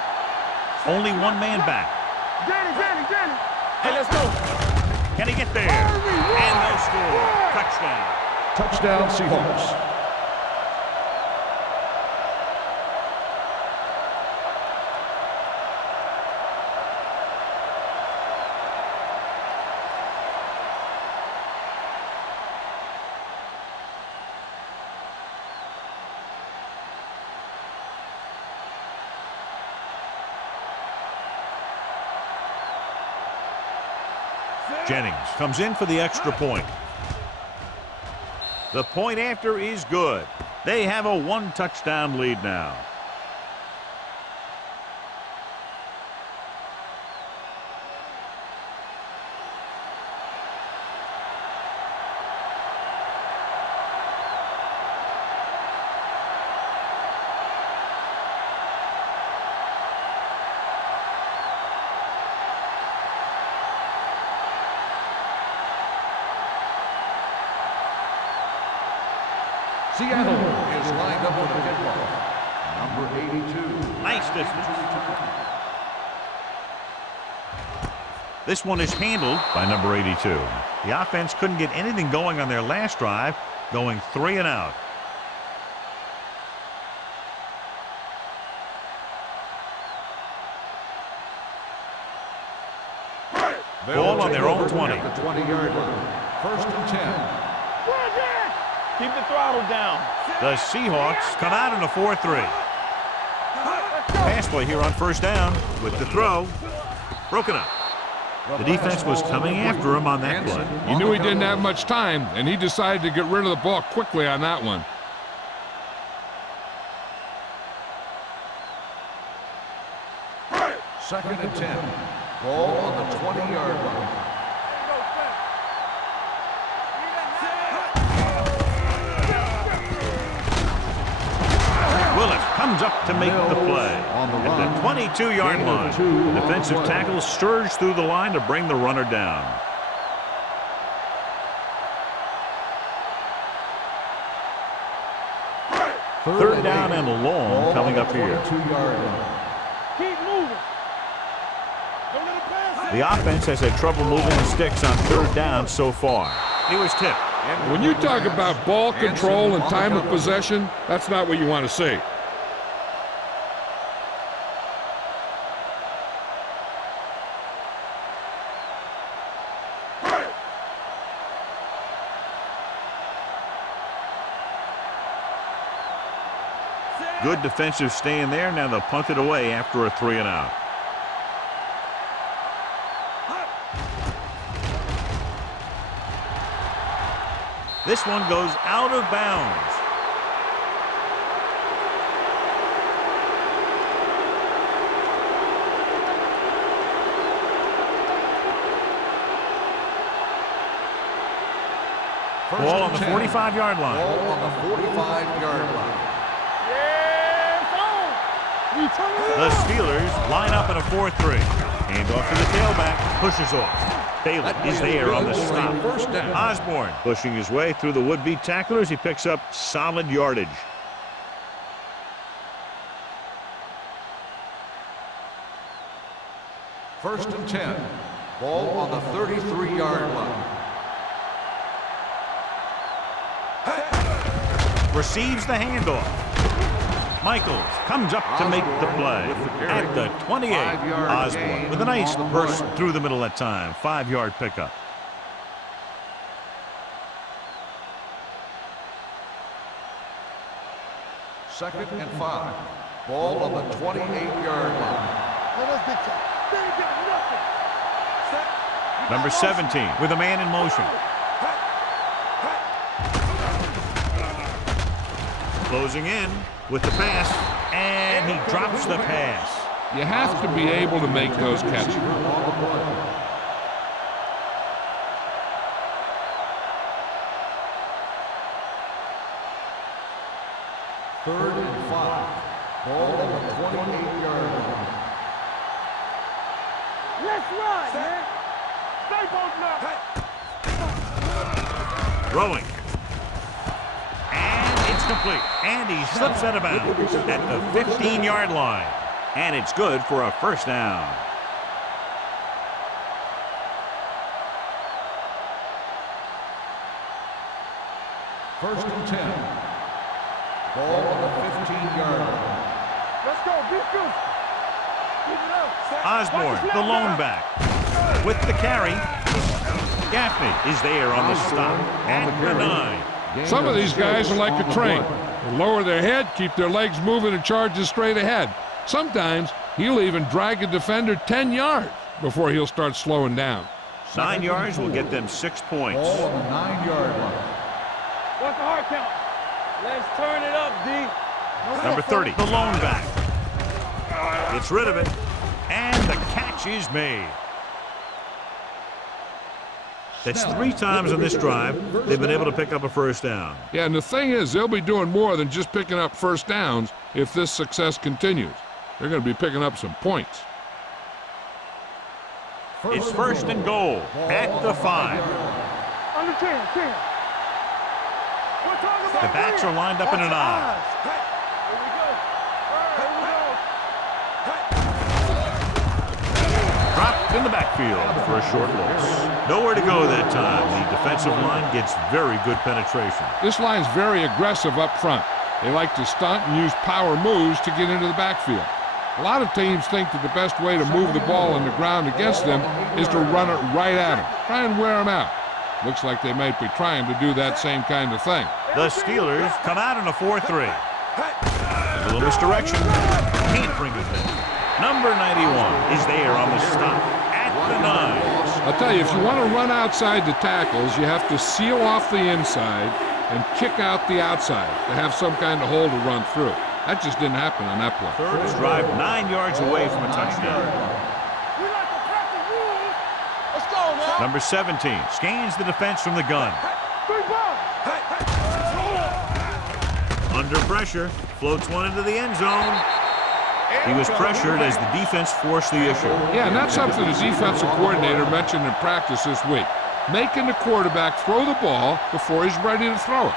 Only one man back. Danny. Hey, let's go. Can he get there? And they'll score. Touchdown. Touchdown, Seahawks. Jennings comes in for the extra point. The point after is good. They have a 1-touchdown lead now. Seattle is lined up for the kickoff. Number 82. Nice distance. This one is handled by number 82. The offense couldn't get anything going on their last drive, going 3 and out. Ball on their own 20. At the 20-yard line. 1st and 10. Keep the throttle down. The Seahawks come out in a 4-3. Pass play here on 1st down with the throw. Broken up. The defense was coming after him on that play. He knew he didn't have much time, and he decided to get rid of the ball quickly on that one. Second and 10. Ball on the 20-yard line. Willis comes up to make the play. At the 22-yard line, the defensive tackle surged through the line to bring the runner down. Third down and long coming up here. Keep moving. The offense has had trouble moving the sticks on 3rd down so far. He was tipped. When you talk about ball control and time of possession, that's not what you want to see. Good defensive stay in there. Now they'll punt it away after a 3 and out. This one goes out of bounds. Ball on the 45-yard line. Ball on the 45-yard line. The Steelers line up in a 4-3. Hand off to the tailback. Pushes off. Bailey is there on the stop. Osborne pushing his way through the would-be tacklers. He picks up solid yardage. First and 10. Ball on the 33-yard line. Receives the handoff. Michaels comes up to make the play at the 28. Osborne with a nice burst through the middle that time. 5-yard pickup. Second and 5. Ball on the 28-yard line. Number 17 with a man in motion. Closing in with the pass, and he drops the pass. You have to be able to make those catches. Third and 5. Ball on the 28-yard line. Let's ride, man. Stay both now. Throwing. And it's complete. And he slips out of bounds at the 15-yard line. And it's good for a 1st down. First and 10. Ball on the 15-yard line. Let's go. Be good. Keep it up. Osborne, the lone back. With the carry. Gaffney is there on the stop at the 9. Some of these guys are like a train. They lower their head, keep their legs moving, and charge straight ahead. Sometimes he'll even drag a defender 10 yards before he'll start slowing down. 9 yards will get them 6 points. Ball on the 9-yard line. What's the hard count? Let's turn it up, D. Number 30, the lone back. Gets rid of it, and the catch is made. That's 3 times in this drive they've been able to pick up a 1st down. Yeah, and the thing is, they'll be doing more than just picking up 1st downs if this success continues. They're going to be picking up some points. It's 1st and goal at the 5. Under 10. The backs are lined up in an I. Dropped in the backfield for a short loss. Nowhere to go that time. The defensive line gets very good penetration. This line's very aggressive up front. They like to stunt and use power moves to get into the backfield. A lot of teams think that the best way to move the ball on the ground against them is to run it right at them. Try and wear them out. Looks like they might be trying to do that same kind of thing. The Steelers come out in a 4-3. A little misdirection. Can't bring it in. Number 91 is there on the stop at the 9. I'll tell you, if you want to run outside the tackles, you have to seal off the inside and kick out the outside to have some kind of hole to run through. That just didn't happen on that play. Third is drive 9 yards away from a touchdown. Let's go now. Number 17 scans the defense from the gun. Under pressure, floats one into the end zone. He was pressured as the defense forced the issue. Yeah, and that's something the defensive coordinator mentioned in practice this week. Making the quarterback throw the ball before he's ready to throw it.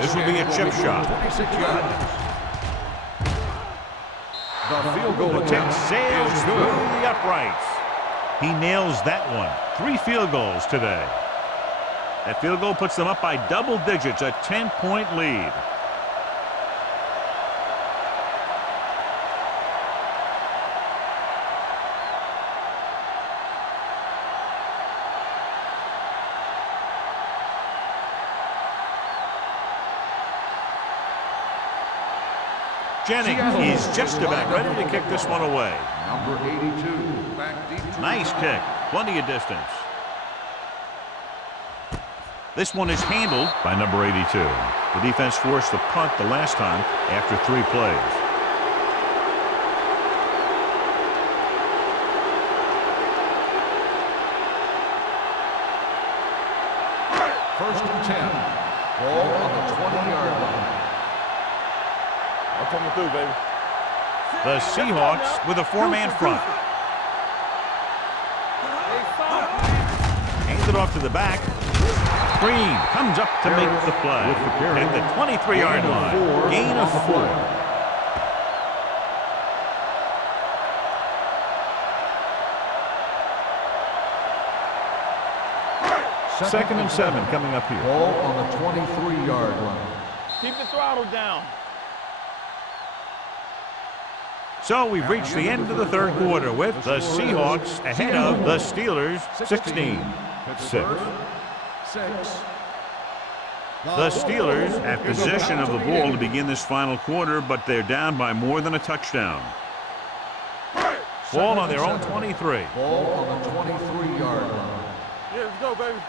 This will be a chip shot. 26 yards. The field goal The kick attempt sails is through good. the uprights. He nails that one. 3 field goals today. That field goal puts them up by double digits, a 10-point lead. Jennings is just about ready to kick this one away. Number 82, back deep to Nice kick. Plenty of distance. This one is handled by number 82. The defense forced the punt the last time after 3 plays. First and 10. Ball on the 20-yard line. I'm coming through, baby. The Seahawks with a 4-man front. Hands it off to the back. Green comes up to make the play at the 23-yard line. Gain of 4. Second and 7 coming up here. Ball on the 23-yard line. Keep the throttle down. So we've reached the end of the third quarter with the Seahawks ahead of the Steelers 16-6. The Steelers have possession of the ball to begin this final quarter, but they're down by more than a touchdown. Ball on their own 23. Ball on the 23-yard line. Yeah, let's go, baby.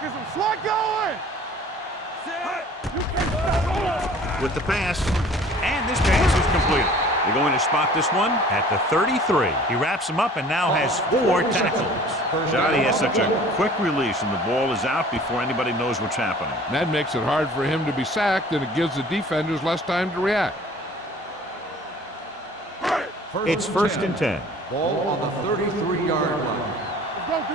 Get some slot going. With the pass, and this pass is completed. They're going to spot this one at the 33. He wraps him up and now has 4 tackles. Johnny has such a quick release, and the ball is out before anybody knows what's happening. That makes it hard for him to be sacked, and it gives the defenders less time to react. It's first and 10. Ball on the 33-yard line. Let's go, D.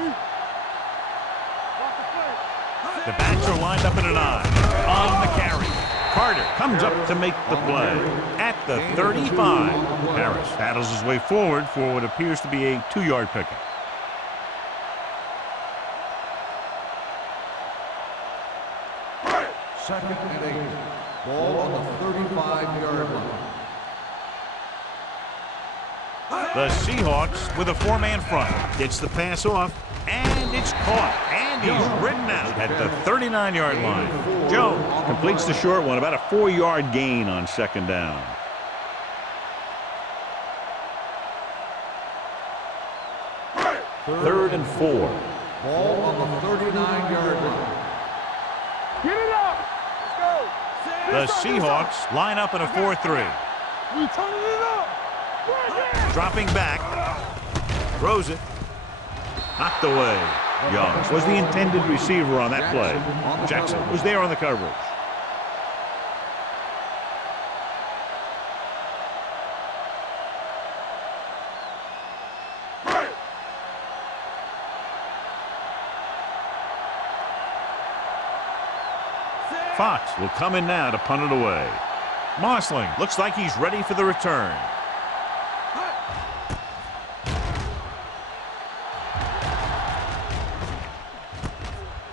The backs are lined up in an I. On the carry. Carter comes up to make the play at the 35. Harris paddles his way forward for what appears to be a 2-yard pickup. Second and 8. Ball on the 35-yard line. The Seahawks with a 4-man front. Gets the pass off, and it's caught. And he's ridden out at the 39-yard line. Jones completes the short one, about a 4-yard gain on second down. Third and 4. Ball on the 39-yard line. Get it up. Let's go. The Seahawks line up in a 4-3. We turning it up. Dropping back. Throws it. Knocked away. Young was the intended receiver on that play. Jackson was there on the coverage. Fox will come in now to punt it away. Mossling looks like he's ready for the return.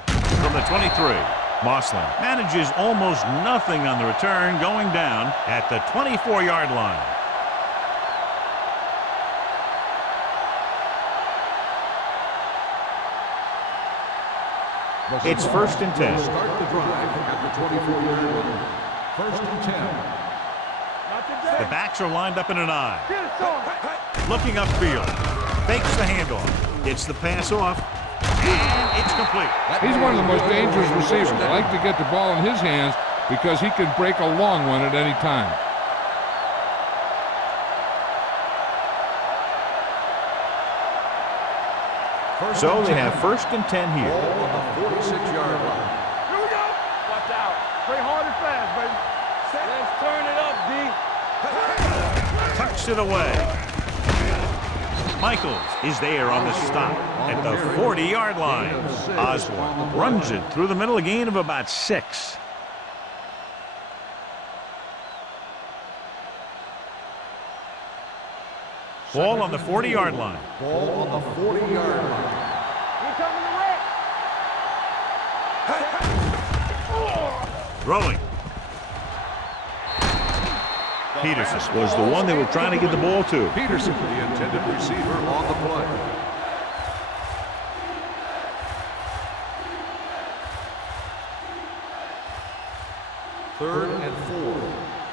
From the 23, Mossling manages almost nothing on the return, going down at the 24-yard line. It's 1st and 10. Start the drive at the 24-yard line. 1st and 10. The backs are lined up in an I. Looking upfield. Fakes the handoff. Gets the pass off. And it's complete. He's one of the most dangerous receivers. I like to get the ball in his hands because he can break a long one at any time. So they have 1st and 10 here. Ball on the 46-yard line. Here we go. Watch out. Play hard and fast, baby. Let's turn it up, D. Tucks it away. Michaels is there on the stop at the 40-yard line. Osborne runs it through the middle, a gain of about 6. Ball on the 40-yard line. Ball on the 40-yard line. Here coming the red. Throwing. Peterson was the one they were trying to get the ball to. Peterson, the intended receiver on the play. Third and 4.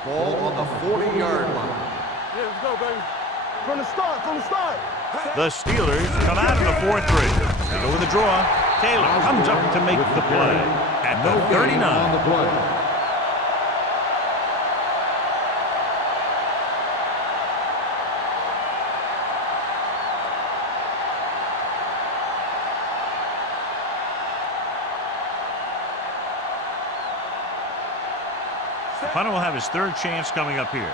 Ball on the 40-yard line. Yeah, let's go, baby. From the start, from the start. The Steelers come out in a 4-3. They go with a draw. Taylor comes up to make the play at the 39. On the play. Punter will have his 3rd chance coming up here.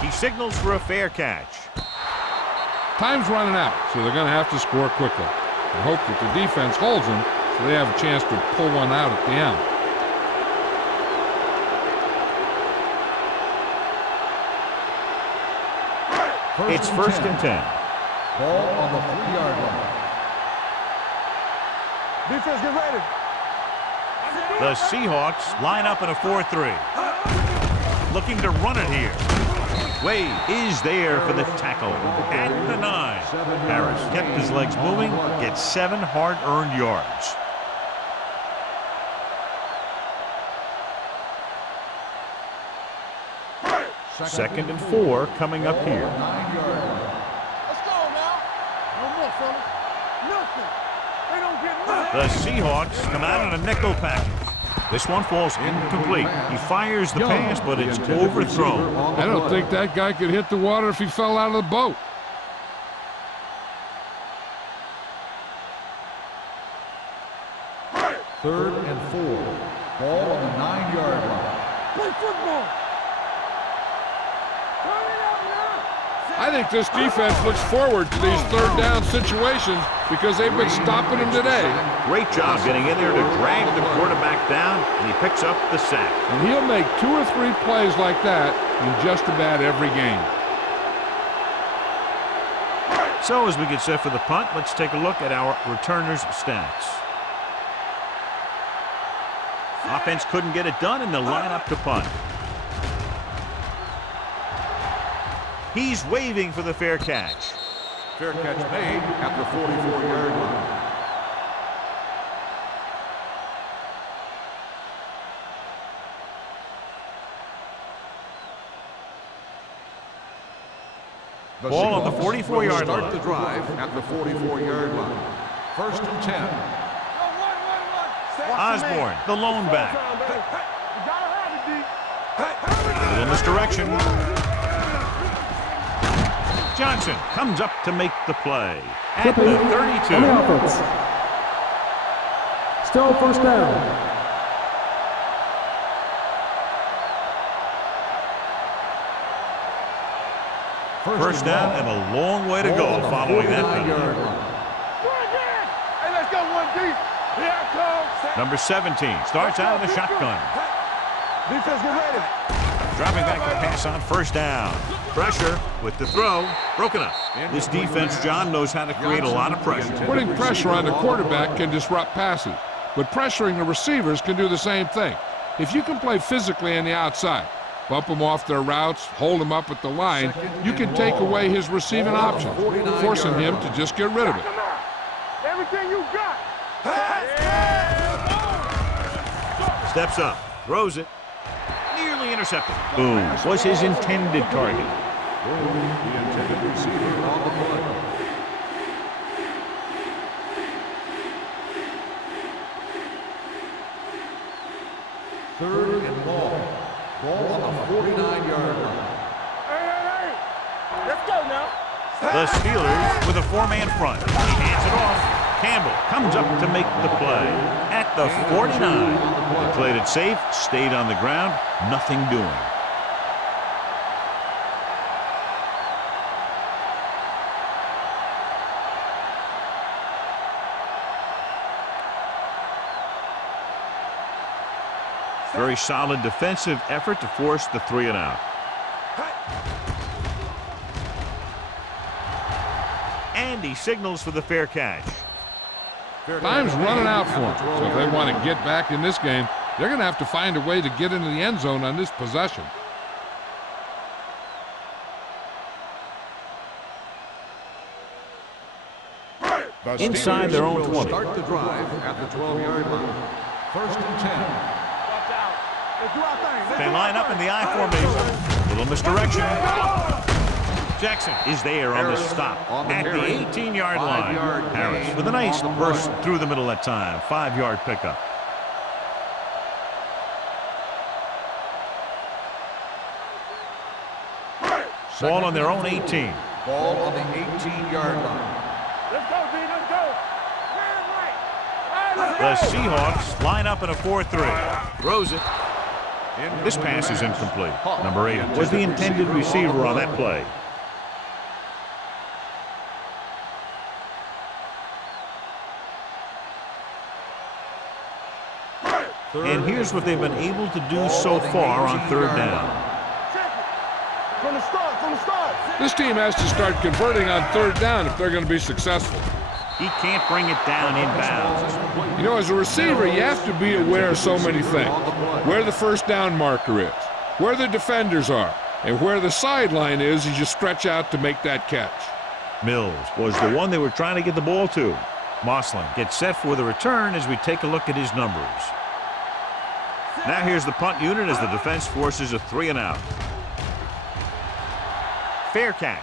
He signals for a fair catch. Time's running out, so they're going to have to score quickly. I hope that the defense holds them so they have a chance to pull one out at the end. It's 1st and 10. Ball on the 3-yard line. Defense, get ready. The Seahawks line up in a 4-3. Looking to run it here. Wade is there for the tackle at the 9. Harris kept his legs moving, gets 7 hard-earned yards. Second and 4 coming up here. 9-yard line. Let's go now. No more, fellas. Nothing. They don't get nothing. The Seahawks come out in a nickel package. This one falls incomplete. He fires the pass, but it's overthrown. I don't think that guy could hit the water if he fell out of the boat. Third and 4. Ball on the 9-yard line. Play football. Turn it up now. I think this defense looks forward to these 3rd down situations because they've been stopping them today. Great job getting in there to drag the quarterback down, and he picks up the sack. And he'll make 2 or 3 plays like that in just about every game. So as we get set for the punt, let's take a look at our returners' stats. Offense couldn't get it done, and they'll line up to punt. He's waving for the fair catch. Fair catch made at the 44-yard line. Ball on the 44-yard line. Start the drive at the 44-yard line. 1st and 10. Osborne, the lone back. You gotta have it, D. A little misdirection. Johnson comes up to make the play at the 32. On the offense. Still 1st down. First down and a long way to go following that penalty. Here I come. Number 17 starts out in the shotgun. Defense, get ready. Dropping back to pass on first down. Pressure with the throw. Broken up. This defense, John, knows how to create a lot of pressure. Putting pressure on the quarterback can disrupt passes, but pressuring the receivers can do the same thing. If you can play physically on the outside, bump them off their routes, hold them up at the line, you can take away his receiving options, forcing him to just get rid of it. Everything you got. Steps up. Throws it. Nearly intercepted. Boom. Was his intended target. The intended receiver on the play. Third and long. Ball on the 49-yard line. Hey. Let's go now. The Steelers with a four-man front. He hands it off. Campbell comes up to make the play at the 49. They played it safe, stayed on the ground, nothing doing. Very solid defensive effort to force the 3-and-out. And he signals for the fair catch. Time's running out for them, so if they want to get back in this game, they're going to have to find a way to get into the end zone on this possession. Inside their own 20. Start the drive at the 12-yard line. First and 10. Watch out. Let's do our thing. They line up in the I formation. Little misdirection. Jackson is there on the stop at the 18-yard line. Harris with a nice burst through the middle that time. 5-yard pickup. Ball on their own 18. Ball on the 18-yard line. Let's go, D. Let's go. The Seahawks line up in a 4-3. Throws it. This pass is incomplete. Number 8 was the intended receiver on that play. And here's what they've been able to do so far on third down. From the start. This team has to start converting on third down if they're going to be successful. He can't bring it down inbounds. You know, as a receiver, you have to be aware of so many things. Where the first down marker is, where the defenders are, and where the sideline is as you stretch out to make that catch. Mills was the one they were trying to get the ball to. Moslin gets set for the return as we take a look at his numbers. Now here's the punt unit as the defense forces a 3-and-out. Fair catch.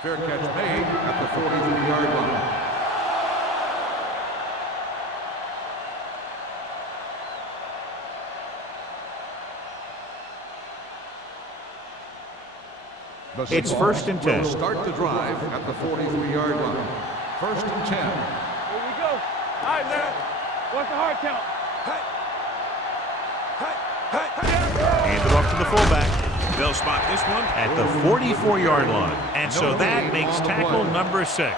Fair catch made at the 43-yard line. It's first and 10. Will start the drive at the 43-yard line. First and 10. Here we go. All right, now. What's the hard count? Hand it off to the fullback. They'll spot this one at the 44-yard line. And so that makes tackle number 6.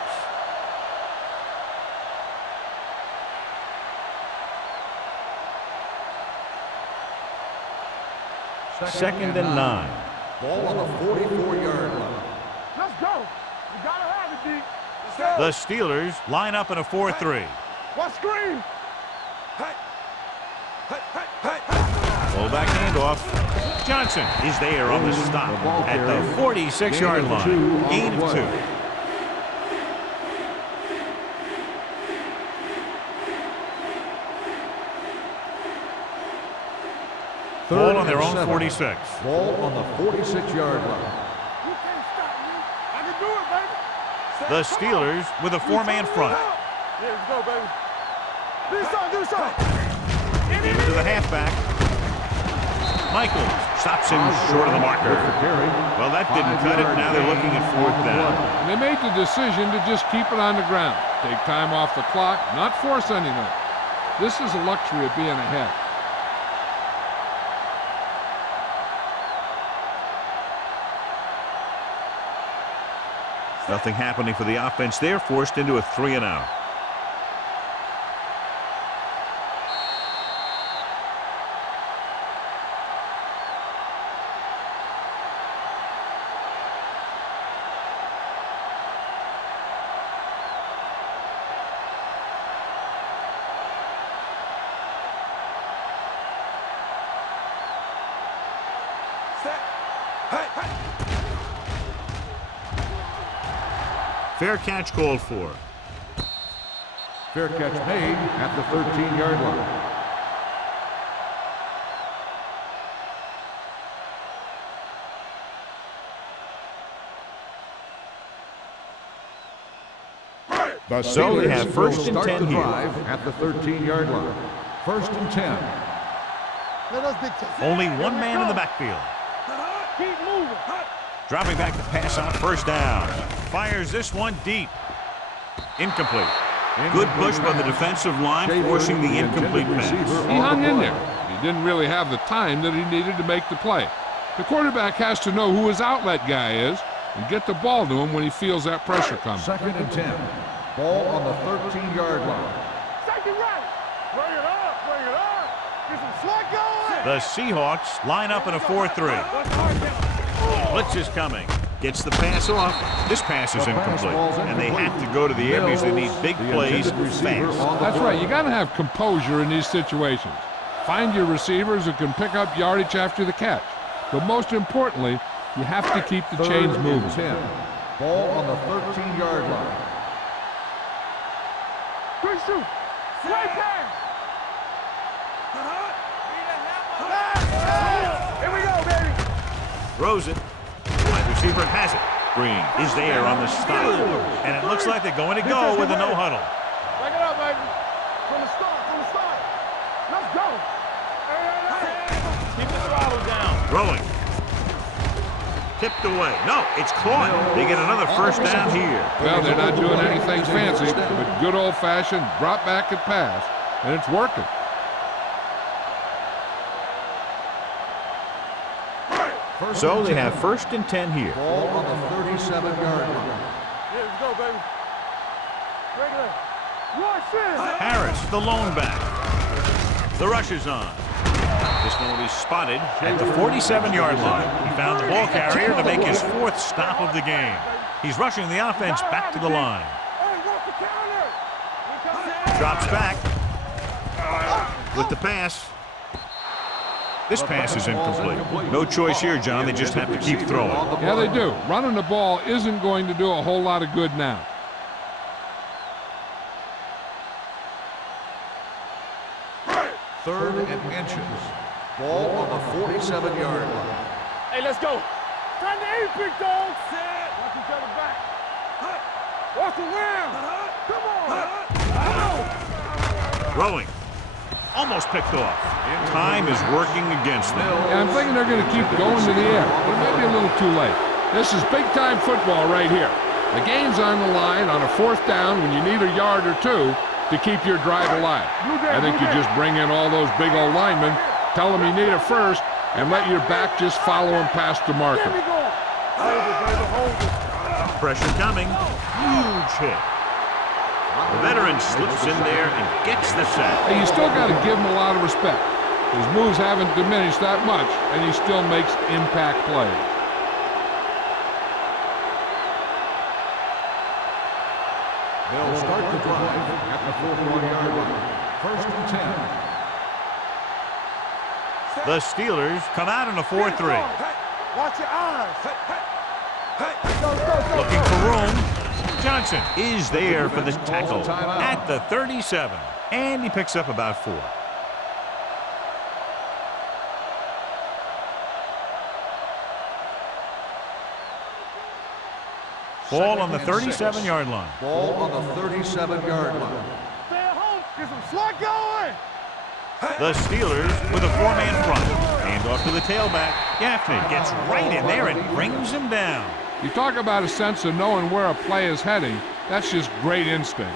Second and 9. Ball on the 44-yard line. Let's go. You gotta have it, D. The Steelers line up in a 4-3. What screen? Fullback handoff. Johnson is there on the stop at the 46-yard line. Gain of 2. Ball on their own 46. Ball on the 46-yard line. You can't stop me. I can do it, baby. The Steelers with a 4-man front. Yeah, let's go, baby. Do something. Into the halfback. Michaels stops him short of the marker. Well, that didn't cut it. Now they're looking at 4th down. And they made the decision to just keep it on the ground. Take time off the clock, not force anything. This is a luxury of being ahead. Nothing happening for the offense there, forced into a 3-and-out. Fair catch called for. Fair catch made at the 13-yard line. So we have first and 10 here. At the 13-yard line. First and 10. Only one man in the backfield. Keep moving. Dropping back to pass on first down. Fires this one deep. Incomplete. Good push by the defensive line, forcing the incomplete pass. He hung in there. He didn't really have the time that he needed to make the play. The quarterback has to know who his outlet guy is and get the ball to him when he feels that pressure coming. Second and 10. Ball on the 13-yard line. Second right. Bring it up. Bring it up. Get some slot going. The Seahawks line up in a 4-3. Blitz is coming. Gets the pass off. This pass is incomplete. And they have to go to the air because they need big plays fast. That's right. You got to have composure in these situations. Find your receivers who can pick up yardage after the catch. But most importantly, you have to keep the chains moving. 10. Ball on the 13-yard line. Quick shoot. Straight pass. Here we go, baby. Throws it. Wide receiver has it. Green is there on the stop. And it looks like they're going to go with a no huddle. Bring it up, baby. From the start. From the start. Let's go. Keep the throttle down. Throwing. Tipped away. No, it's caught. They get another first down here. Well, they're not doing anything fancy, but good old-fashioned drop back and pass, and it's working. So they have first and 10 here. Ball on the 37-yard line. Yeah, let's go, baby. Regular. Rush in. Harris, the lone back. The rush is on. This one will be spotted at the 47-yard line. He found the ball carrier to make his fourth stop of the game. He's rushing the offense back to the line. Hey, walk the counter. Drops back with the pass. This pass is incomplete. No choice here, John. They just have to keep throwing. Yeah, they do. Running the ball isn't going to do a whole lot of good now. Third and inches. Ball on the 47-yard line. Hey, let's go. Time to eat, big dog. Watch each other back. Walk around. Come on. Throwing. Almost picked off. Time is working against them. And I'm thinking they're going to keep going to the air. It might be a little too late. This is big-time football right here. The game's on the line on a fourth down when you need a yard or two to keep your drive alive. I think you just bring in all those big old linemen, tell them you need a first, and let your back just follow them past the marker. Pressure coming. Huge hit. The veteran slips in there and gets the sack. Hey, you still got to give him a lot of respect. His moves haven't diminished that much, and he still makes impact plays. They'll start the drive at the 41-yard line. First and 10. The Steelers come out in a 4-3. Watch your eyes. Looking for room. Johnson is there for the tackle at the 37. And he picks up about 4. Ball on the 37-yard line. Ball on the 37-yard line. Stay at home. Get some slot going. The Steelers with a 4-man front. Hand off to the tailback. Gaffney gets right in there and brings him down. You talk about a sense of knowing where a play is heading. That's just great instinct.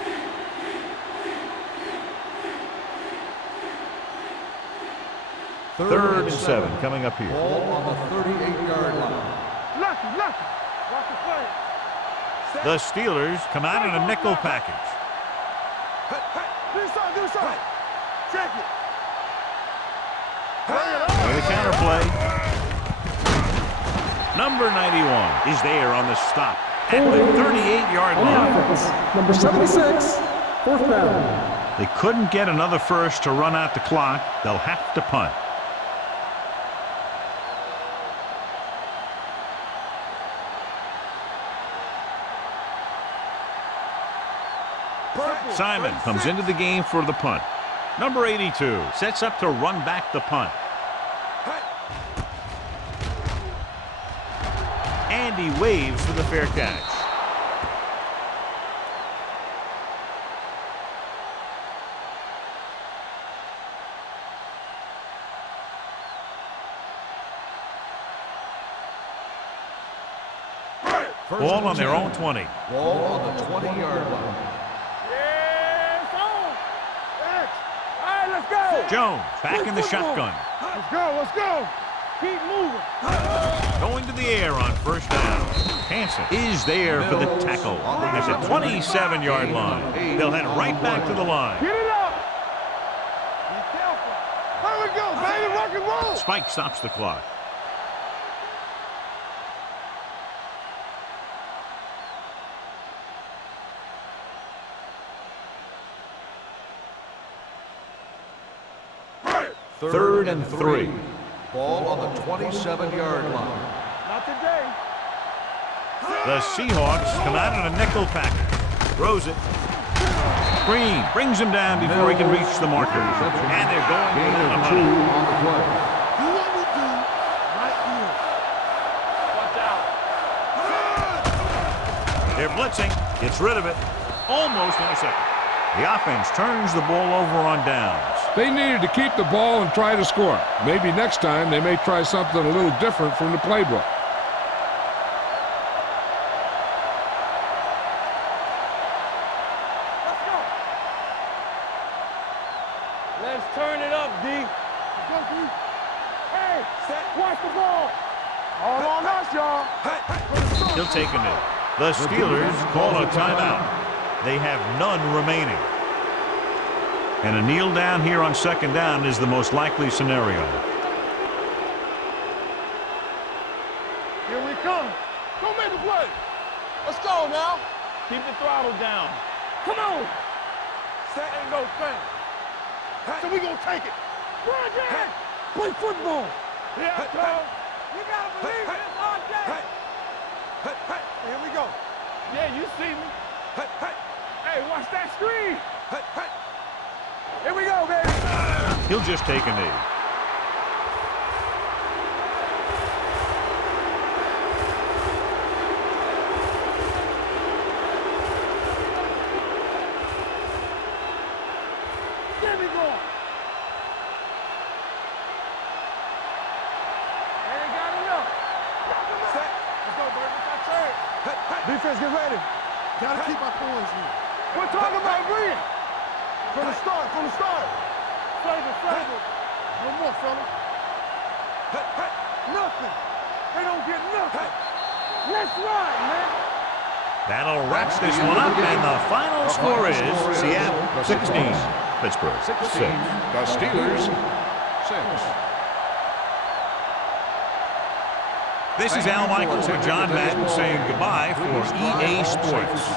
Third and 7 coming up here. Ball on the 38-yard line. Lucky. Watch the play. The Steelers come out in a nickel package. Do something. Check it. With a counterplay. Number 91 is there on the stop at the 38-yard On the line. offense, number 76, fourth down. They couldn't get another first to run out the clock. They'll have to punt. Simon comes into the game for the punt. Number 82 sets up to run back the punt. And he waves for the fair catch. Ball on their own 20. Ball on the 20-yard line. Yeah, it's on. All right, let's go. Jones back in the shotgun. Let's go, let's go. Keep moving. Going to the air on first down. Hansen is there for the tackle at the 27-yard line. They'll head right back to the line. Get it up. Be careful. There we go, baby. Rock and roll. Spike stops the clock. Third and 3. Ball on the 27-yard line. Not today. The Seahawks come out in a nickel package. Throws it. Green brings him down before he can reach the marker. And they're going Gain to of the 2 huddle. on the play. Do what we do right here. Watch out. They're blitzing. Gets rid of it. Almost intercepted. The offense turns the ball over on downs. They needed to keep the ball and try to score. Maybe next time they may try something a little different from the playbook. Let's go. Let's turn it up, D. Let's go, D. Hey, watch the ball. All on us, y'all. He'll take a knee. The Steelers call a timeout. They have none remaining. And a kneel down here on second down is the most likely scenario. Here we come. Go make a play. Let's go now. Keep the throttle down. Come on. Set and go, bang. So we gonna take it. Run, Jack. Play football. Yeah, Tom. You gotta believe this all day. Here we go. Yeah, you see me. Hey, watch that screen. Here we go, baby. He'll just take a knee. There we go. And they got enough. Set. Let's go, baby. That's it. Defense, get ready. Gotta keep our points here. We're talking about green. From the start, Flavor. No more, fella. Nothing. They don't get nothing. Let's ride, man. That'll wrap this one up, and the final score is Seattle 16, Pittsburgh 6. The Steelers 6. This is Al Michaels with John Madden saying goodbye for EA Sports.